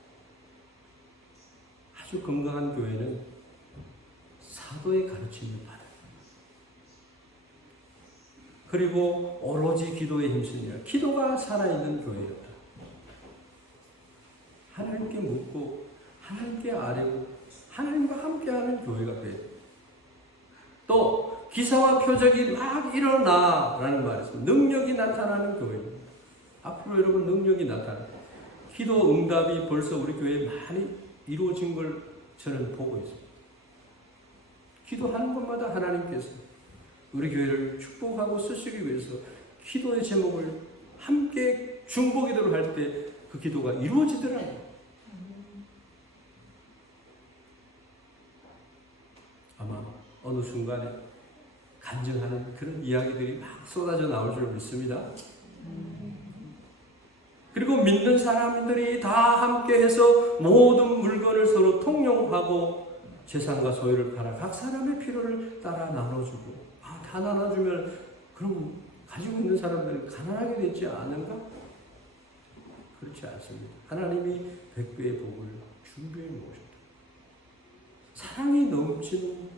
아주 건강한 교회는 사도의 가르침을 받아요. 그리고 오로지 기도에 힘쓰니라. 기도가 살아있는 교회였다. 하나님께 묻고 하나님께 아뢰고 하나님과 함께하는 교회가 돼요. 또 기사와 표적이 막 일어나라는 말이 있습니다. 능력이 나타나는 교회입니다. 앞으로 여러분 능력이 나타나요. 기도 응답이 벌써 우리 교회에 많이 이루어진 걸 저는 보고 있습니다. 기도하는 것마다 하나님께서 우리 교회를 축복하고 쓰시기 위해서 기도의 제목을 함께 중보기도를 할 때 그 기도가 이루어지더라고요. 아마 어느 순간에 간증하는 그런 이야기들이 막 쏟아져 나올 줄 믿습니다. 그리고 믿는 사람들이 다 함께 해서 모든 물건을 서로 통용하고 재산과 소유를 팔아 각 사람의 필요를 따라 나눠주고, 다 나눠주면 그럼 가지고 있는 사람들은 가난하게 되지 않은가? 그렇지 않습니다. 하나님이 백배의 복을 준비해 놓으셨다. 사랑이 넘치는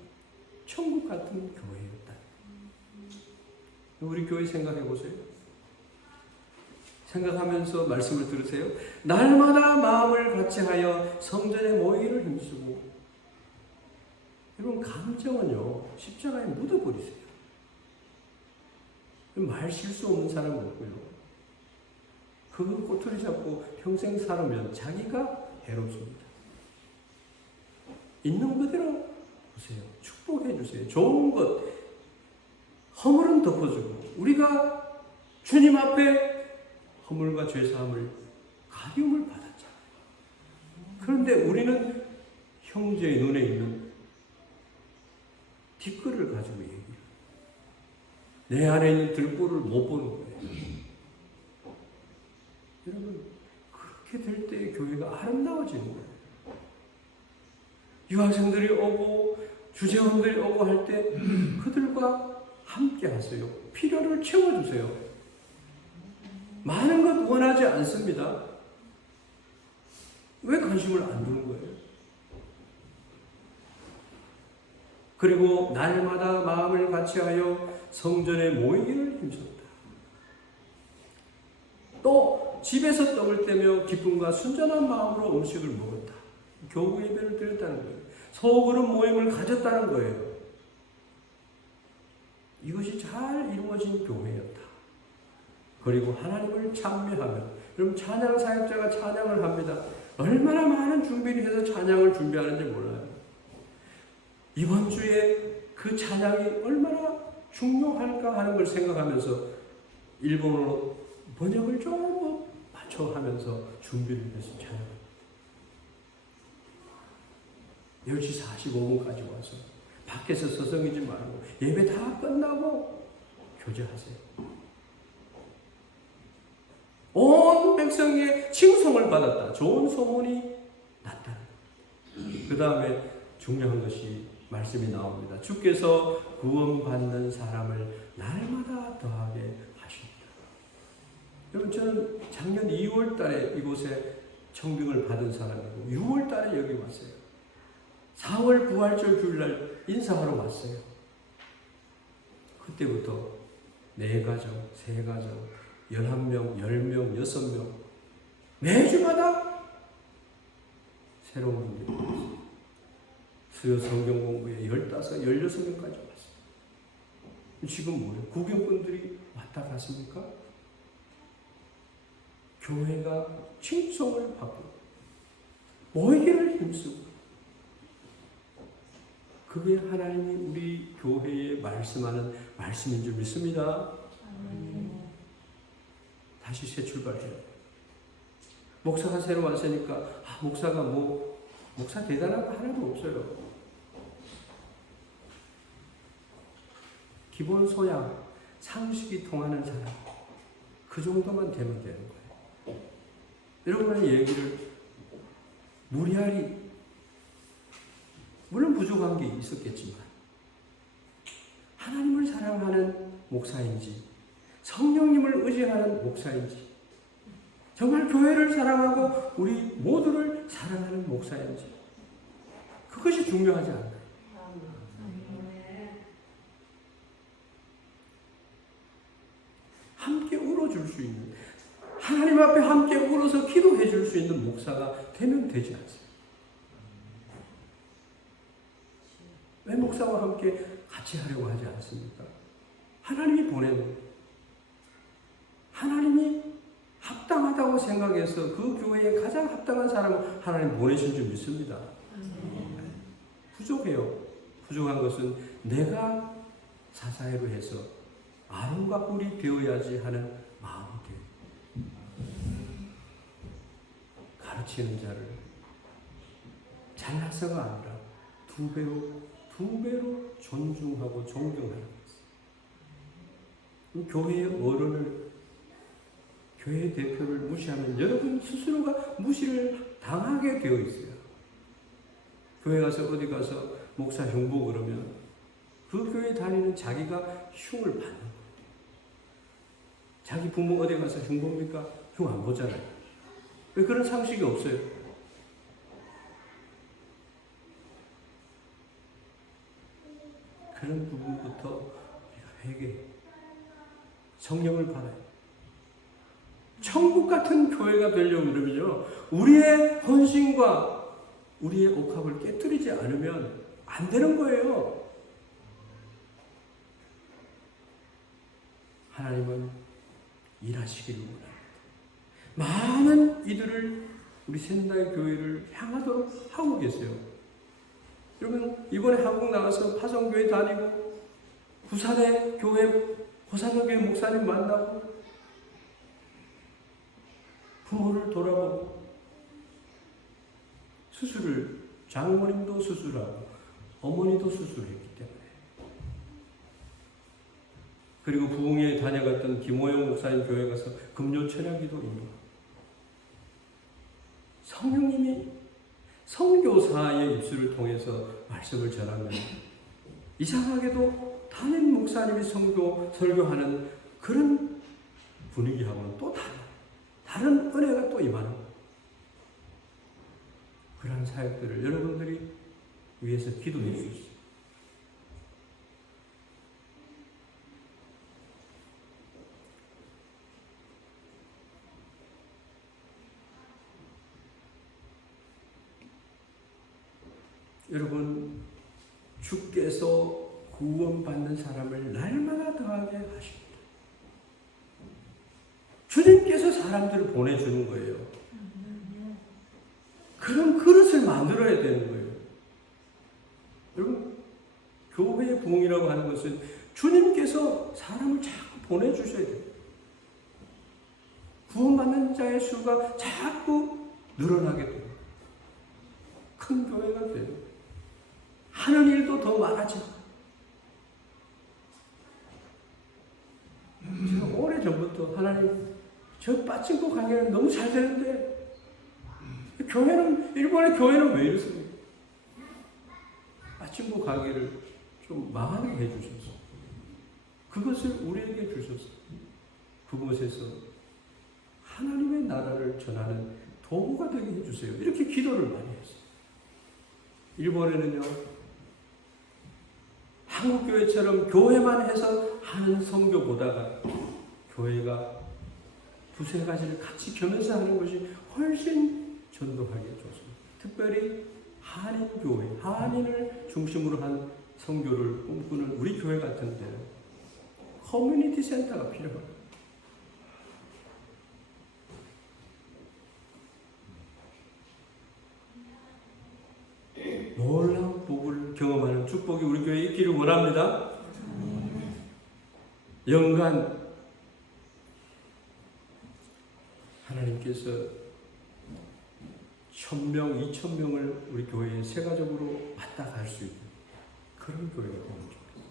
천국 같은 교회였다. 우리 교회 생각해 보세요. 생각하면서 말씀을 들으세요. 날마다 마음을 같이하여 성전에 모이기를 힘쓰고. 여러분, 감정은요 십자가에 묻어버리세요. 말 실수 없는 사람은 없고요. 그거 꼬투리 잡고 평생 살으면 자기가 해롭습니다. 있는 그대로 보세요. 축복해 주세요. 좋은 것, 허물은 덮어주고, 우리가 주님 앞에 허물과 죄사함을 가리움을 받았잖아요. 그런데 우리는 형제의 눈에 있는 뒷글을 가지고 얘기해요. 내 안에 있는 들보를 못 보는 거예요. 여러분, 그렇게 될 때 교회가 아름다워지는 거예요. 유학생들이 오고 주재원들이 오고 할 때 그들과 함께 하세요. 필요를 채워주세요. 많은 것 원하지 않습니다. 왜 관심을 안 두는 거예요? 그리고 날마다 마음을 같이하여 성전에 모이기를 힘썼다. 또 집에서 떡을 떼며 기쁨과 순전한 마음으로 음식을 먹었다. 교우 예배를 드렸다는 거예요. 소그룹 모임을 가졌다는 거예요. 이것이 잘 이루어진 교회였다. 그리고 하나님을 찬미하며, 여러분 찬양 사역자가 찬양을 합니다. 얼마나 많은 준비를 해서 찬양을 준비하는지 몰라요. 이번 주에 그 찬양이 얼마나 중요할까 하는 걸 생각하면서 일본어로 번역을 좀 맞춰 하면서 준비를 해서 찬양합니다. 10시 45분까지 와서 밖에서 서성이지 말고 예배 다 끝나고 교제하세요. 온 백성의 칭송을 받았다. 좋은 소문이 났다. 그 다음에 중요한 것이 말씀이 나옵니다. 주께서 구원받는 사람을 날마다 더하게 하십니다. 여러분, 저는 작년 2월 달에 이곳에 청빙을 받은 사람이고 6월 달에 여기 왔어요. 4월 부활절 주일날 인사하러 왔어요. 그때부터 4가정, 3가정, 11명, 10명, 6명 매주마다 새로운 분들이 왔어요. 수요 성경 공부에 15, 16명까지 왔어요. 지금 뭐예요? 구경꾼들이 왔다 갔습니까? 교회가 칭송을 받고 모이기를 힘쓰고, 그게 하나님이 우리 교회에 말씀하는 말씀인 줄 믿습니다. 다시 새 출발해요. 목사가 새로 왔으니까 목사가 목사 대단한 거 하나도 없어요. 기본 소양, 상식이 통하는 사람, 그 정도만 되면 되는 거예요. 여러분의 얘기를 무리하리, 물론 부족한 게 있었겠지만 하나님을 사랑하는 목사인지 성령님을 의지하는 목사인지 정말 교회를 사랑하고 우리 모두를 사랑하는 목사인지, 그것이 중요하지 않나요? 함께 울어줄 수 있는, 하나님 앞에 함께 울어서 기도해 줄 수 있는 목사가 되면 되지 않습니까? 왜 목사와 함께 같이 하려고 하지 않습니까? 하나님이 보내는, 하나님이 합당하다고 생각해서 그 교회에 가장 합당한 사람을 하나님 보내신 줄 믿습니다. 부족해요. 부족한 것은 내가 사사회로 해서 아론과 꿀이 되어야지 하는 마음이 돼요. 가르치는 자를 잘나서가 아니라 두 배로 존중하고 존경하는 것입니다. 교회의 어른을, 교회 대표를 무시하면 여러분 스스로가 무시를 당하게 되어 있어요. 교회 가서 어디 가서 목사 흉보 그러면 그 교회 다니는 자기가 흉을 받는 거예요. 자기 부모 어디 가서 흉보입니까? 흉 안 보잖아요. 왜 그런 상식이 없어요? 그런 부분부터 우리가 회개, 성령을 받아요. 천국 같은 교회가 되려고 그러면요, 우리의 헌신과 우리의 옥합을 깨뜨리지 않으면 안 되는 거예요. 하나님은 일하시기를 원합니다. 많은 이들을 우리仙台 교회를 향하도록 하고 계세요. 여러분 이번에 한국 나가서 파송교회 다니고 부산의 교회, 호산교회 목사님 만나고 부모를 돌아보고 수술을, 장모님도 수술하고 어머니도 수술했기 때문에, 그리고 부흥에 다녀갔던 김호영 목사님 교회 가서 금요 철야기도 인도하고, 성령님이 선교사의 입술을 통해서 말씀을 전하면 이상하게도 담임 목사님이 설교하는 그런 분위기하고는 또 다른 은혜가 또 임하는 거예요. 그런 사역들을 여러분들이 위해서 기도해 주십시오. 여러분, 주께서 구원받는 사람을 날마다 더하게 하십니다. 주님께서 사람들을 보내주는 거예요. 그런 그릇을 만들어야 되는 거예요. 여러분, 교회의 부흥이라고 하는 것은 주님께서 사람을 자꾸 보내주셔야 돼요. 구원받는 자의 수가 자꾸 늘어나게 돼요. 큰 교회가 돼요. 하는 일도 더 많아지고. 제가 오래전부터 하나님, 저 빠친코 강의는 너무 잘 되는데 교회는, 일본의 교회는 왜 이렇습니까? 빠친코 가게를 좀 망하게 해주셔서 그것을 우리에게 주셔서 그곳에서 하나님의 나라를 전하는 도구가 되게 해주세요. 이렇게 기도를 많이 했어요. 일본에는요, 한국교회처럼 교회만 해서 하는 선교보다가 교회가 두세 가지를 같이 겸해서 하는 것이 훨씬 전도하기 좋습니다. 특별히 한인교회, 한인을 중심으로 한 선교를 꿈꾸는 우리 교회 같은 데는 커뮤니티 센터가 필요합니다. 놀라운 복을 경험하는 축복이 우리 교회에 있기를 원합니다. 연간 하나님께서 1000명, 2000명을 우리 교회에 세가적으로 왔다 갈 수 있는 그런 교회가 되는 좋겠어요.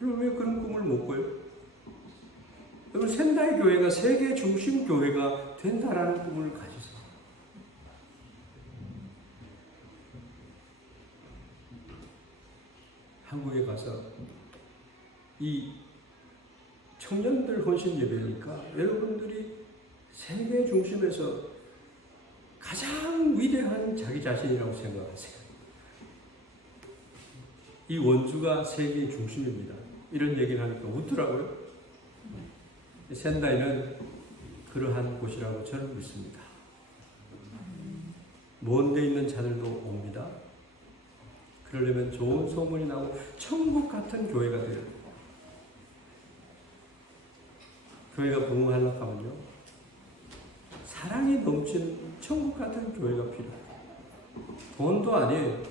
여러분 왜 그런 꿈을 못 꿔요? 여러분仙台 교회가 세계 중심 교회가 된다라는 꿈을 가지세요. 한국에 가서 이 청년들 헌신 예배니까 여러분들이 세계 중심에서 가장 위대한 자기 자신이라고 생각하세요. 이 원주가 세계의 중심입니다. 이런 얘기를 하니까 웃더라고요.仙台는 그러한 곳이라고 저는 믿습니다. 먼 데 있는 자들도 옵니다. 그러려면 좋은 소문이 나고 천국 같은 교회가 돼요. 교회가 부흥하려고 하면요, 사랑이 넘치는 천국 같은 교회가 필요해요. 돈도 아니에요.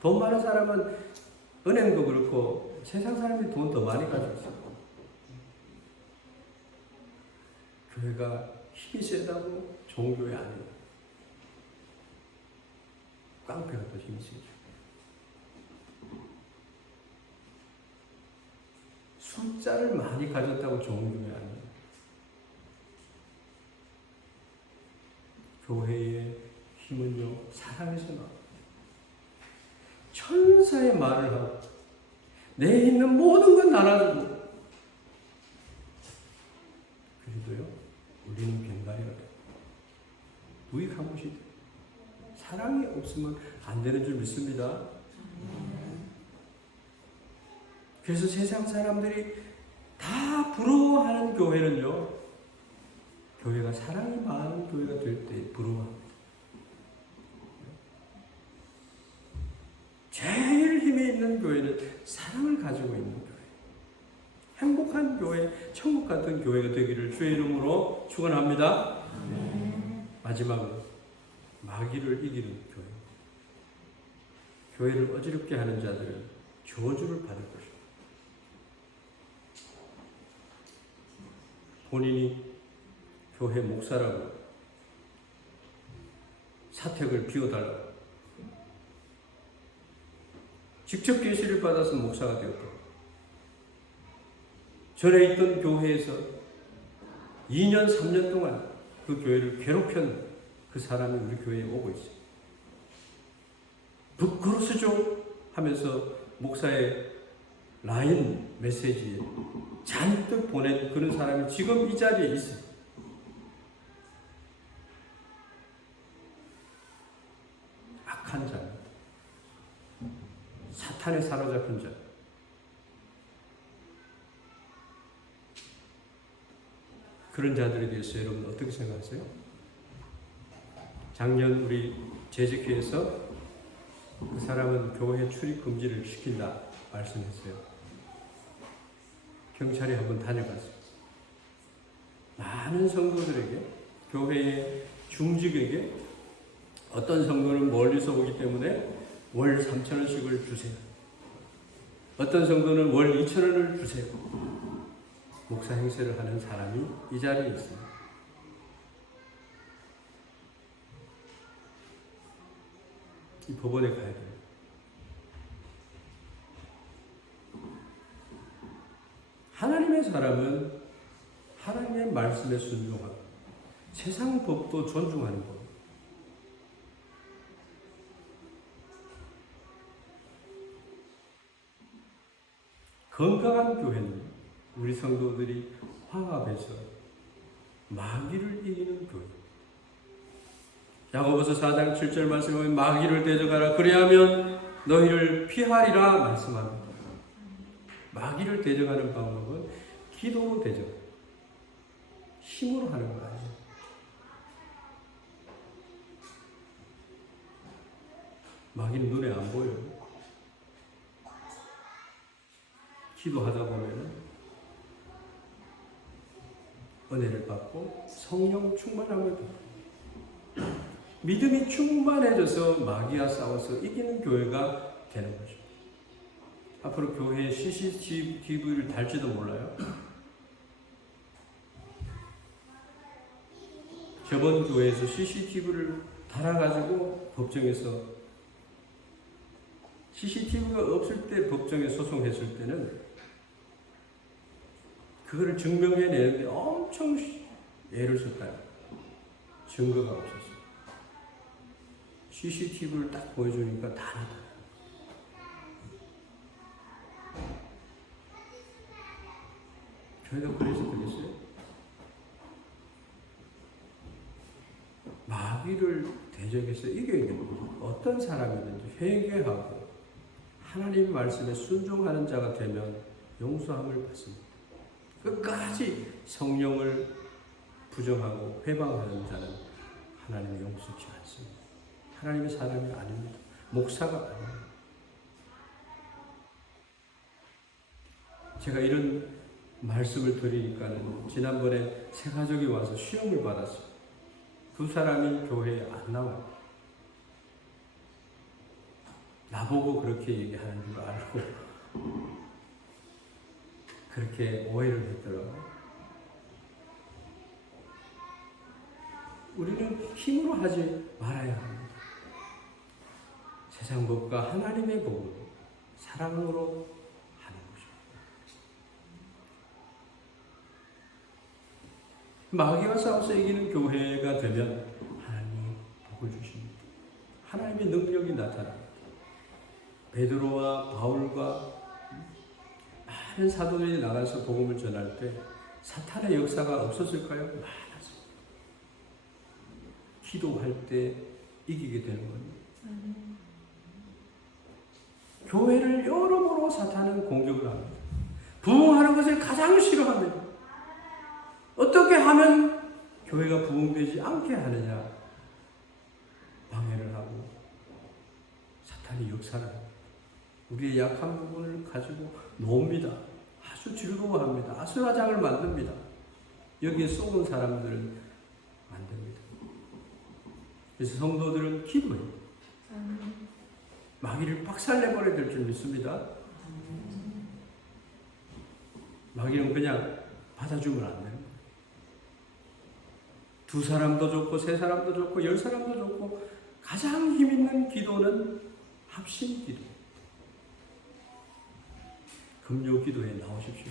돈 많은 사람은 은행도 그렇고 세상 사람이 돈 더 많이 가지고 있어요. 교회가 힘이 세다고 좋은 교회 아니에요. 깡패가 더 힘이 세죠. 숫자를 많이 가졌다고 좋은 교회 아니에요. 교회의 힘은요, 사랑에서 나와요. 천사의 말을 하고, 내 있는 모든 건 나눠주고, 그래도요, 우리는 갱가리가 돼요. 무익한 것이 돼요. 사랑이 없으면 안 되는 줄 믿습니다. 그래서 세상 사람들이 다 부러워하는 교회는요, 교회가 사랑이 많은 교회가 될 때 부러워합니다. 제일 힘이 있는 교회는 사랑을 가지고 있는 교회. 행복한 교회, 천국 같은 교회가 되기를 주의 이름으로 축원합니다. 마지막으로 마귀를 이기는 교회. 교회를 어지럽게 하는 자들은 저주를 받을 것입니다. 본인이 교회 목사라고 사택을 비워달라고 직접 계시를 받아서 목사가 되었고, 전에 있던 교회에서 2년, 3년 동안 그 교회를 괴롭혔는 그 사람이 우리 교회에 오고 있어요. 부끄러스죠 하면서 목사의 라인 메시지에 잔뜩 보낸 그런 사람이 지금 이 자리에 있어요. 악한 자, 사탄에 사로잡힌 자. 그런 자들에 대해서 여러분 어떻게 생각하세요? 작년 우리 재직회에서 그 사람은 교회 출입 금지를 시킨다 말씀했어요. 경찰이 한번 다녀갔어요. 많은 성도들에게, 교회의 중직에게 어떤 성도는 멀리서 오기 때문에 월 3,000원씩을 주세요. 어떤 성도는 월 2,000원을 주세요. 목사 행세를 하는 사람이 이 자리에 있습니다. 이 법원에 가야 돼요. 하나님의 사람은 하나님의 말씀에 순종하고 세상 법도 존중하는 법. 건강한 교회는 우리 성도들이 화합해서 마귀를 이기는 교회. 야고보서 4장 7절 말씀에 마귀를 대적하라 그리하면 너희를 피하리라 말씀합니다. 마귀를 대적하는 방법은 기도로 대적, 힘으로 하는 거 아니에요. 마귀는 눈에 안 보여요. 기도하다 보면 은혜를 받고 성령 충만함을 받고 믿음이 충만해져서 마귀와 싸워서 이기는 교회가 되는 것입니다. 앞으로 교회에 CCTV를 달지도 몰라요. 저번 교회에서 CCTV를 달아가지고 법정에서 CCTV가 없을 때 법정에 소송했을 때는 그거를 증명해내는데 엄청 애를 썼다요. 증거가 없었어요. CCTV를 딱 보여주니까 다 나타나요. 교회가 그래서 되겠어요? 마귀를 대적해서 이겨야 됩니다. 어떤 사람이든지 회개하고 하나님 말씀에 순종하는 자가 되면 용서함을 받습니다. 끝까지 성령을 부정하고 회방하는 자는 하나님이 용서치 않습니다. 하나님의 사람이 아닙니다. 목사가 아닙니다. 제가 이런 말씀을 드리니까는 지난번에 세 가족이 와서 시험을 받았어요. 두 사람이 교회에 안 나와요. 나보고 그렇게 얘기하는 줄 알고 그렇게 오해를 했더라고요. 우리는 힘으로 하지 말아야 합니다. 세상 법과 하나님의 법으로 사랑으로 하는 것입니다. 마귀와 싸워서 이기는 교회가 되면 하나님이 복을 주십니다. 하나님의 능력이 나타납니다. 베드로와 바울과 많은 사도들이 나가서 복음을 전할 때 사탄의 역사가 없었을까요? 많았습니다. 기도할 때 이기게 되는 겁니다. 교회를 여러모로 사탄은 공격을 합니다. 부흥하는 것을 가장 싫어합니다. 어떻게 하면 교회가 부흥되지 않게 하느냐? 방해를 하고 사탄이 역사를 합니다. 우리의 약한 부분을 가지고 놉니다. 아주 즐거워합니다. 아수라장을 만듭니다. 여기에 속은 사람들을 만듭니다. 그래서 성도들은 기도해요. 마귀를 박살내버려야 될 줄 믿습니다. 마귀는 그냥 받아주면 안 돼요. 2사람도 좋고 3사람도 좋고 10사람도 좋고 가장 힘있는 기도는 합심 기도. 금요 기도에 나오십시오.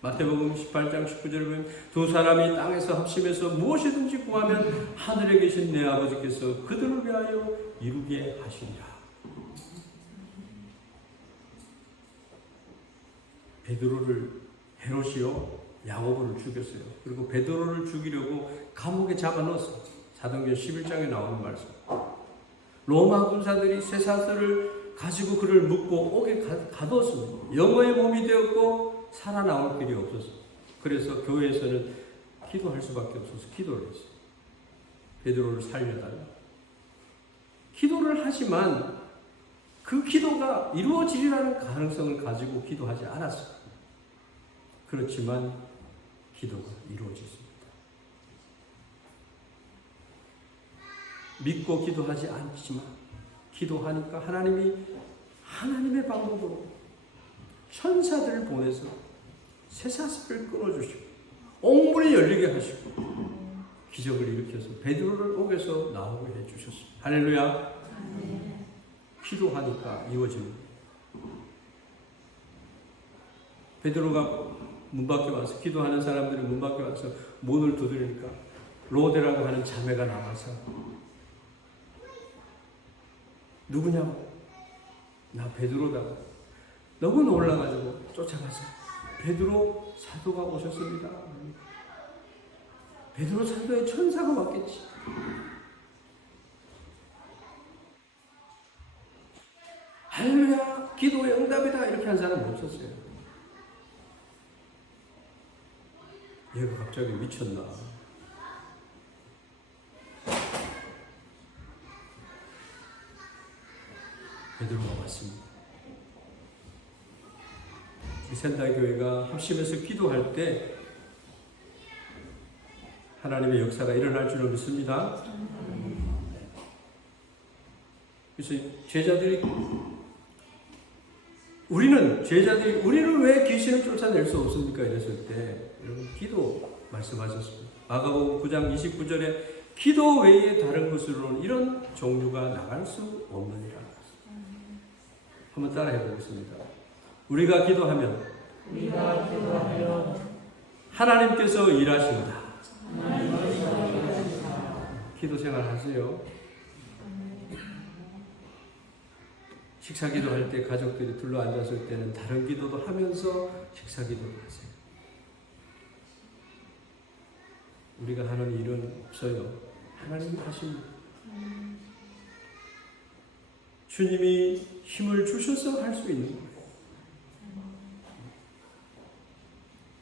마태복음 18장 19절에 보면 2사람이 땅에서 합심해서 무엇이든지 구하면 하늘에 계신 내 아버지께서 그들을 위하여 이루게 하시리라. 베드로를 헤롯이요 야고보를 죽였어요. 그리고 베드로를 죽이려고 감옥에 잡아넣었어요. 사도행전 11장에 나오는 말씀. 로마 군사들이 쇠사슬을 가지고 그를 묶고 옥에 가두었습니다. 영어의 몸이 되었고 살아나올 길이 없었어요. 그래서 교회에서는 기도할 수밖에 없어서 기도를 했어요. 베드로를 살려달라. 기도를 하지만 그 기도가 이루어지리라는 가능성을 가지고 기도하지 않았어요. 그렇지만 기도가 이루어졌습니다. 믿고 기도하지 않지만 기도하니까 하나님이 하나님의 방법으로 천사들을 보내서 쇠사슬을 끊어주시고 옥문이 열리게 하시고 기적을 일으켜서 베드로를 옥에서 나오게 해주셨습니다. 할렐루야. 기도하니까 이루어집니다. 베드로가 문 밖에 와서 기도하는 사람들이 문 밖에 와서 문을 두드리니까 로데라고 하는 자매가 나와서 누구냐고? 나 베드로다. 너무 놀라가지고 쫓아가서 베드로 사도가 오셨습니다. 베드로 사도의 천사가 왔겠지. 할렐루야, 기도의 응답이다 이렇게 한 사람은 없었어요. 얘가 갑자기 미쳤나? 베드로가 왔습니다. 우리 센달 교회가 합심해서 기도할 때 하나님의 역사가 일어날 줄로 믿습니다. 그래서 우리는 왜 귀신을 쫓아낼 수 없습니까? 이랬을 때 여러분 기도 말씀하셨습니다. 마가복음 9장 29절에 기도 외에 다른 것으로는 이런 종류가 나갈 수 없느니라. 한번 따라해 보겠습니다. 우리가 기도하면 하나님께서 일하신다. 기도 생활 하세요. 식사 기도할 때 가족들이 둘러 앉았을 때는 다른 기도도 하면서 식사 기도를 하세요. 우리가 하는 일은 없어요. 하나님이 하십니다. 주님이 힘을 주셔서 할 수 있는 거예요.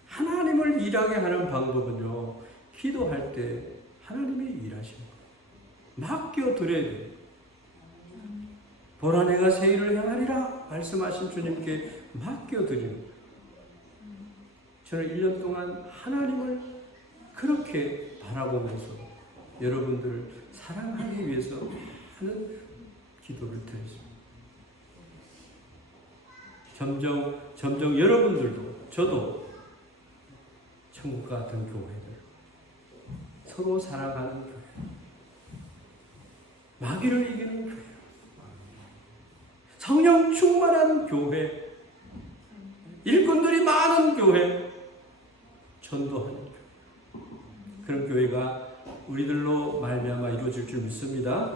하나님을 일하게 하는 방법은요, 기도할 때 하나님이 일하십니다. 맡겨드려야 돼요. 보라 내가 새 일을 행하리라 말씀하신 주님께 맡겨드리는 거예요. 저는 1년 동안 하나님을 그렇게 바라보면서 여러분들을 사랑하기 위해서 하는 기도를 드렸습니다. 점점 여러분들도 저도 천국 같은 교회들, 서로 살아가는 교회, 마귀를 이기는 교회, 성령 충만한 교회, 일꾼들이 많은 교회, 전도하는 교회, 그런 교회가 우리들로 말미암아 이루어질 줄 믿습니다.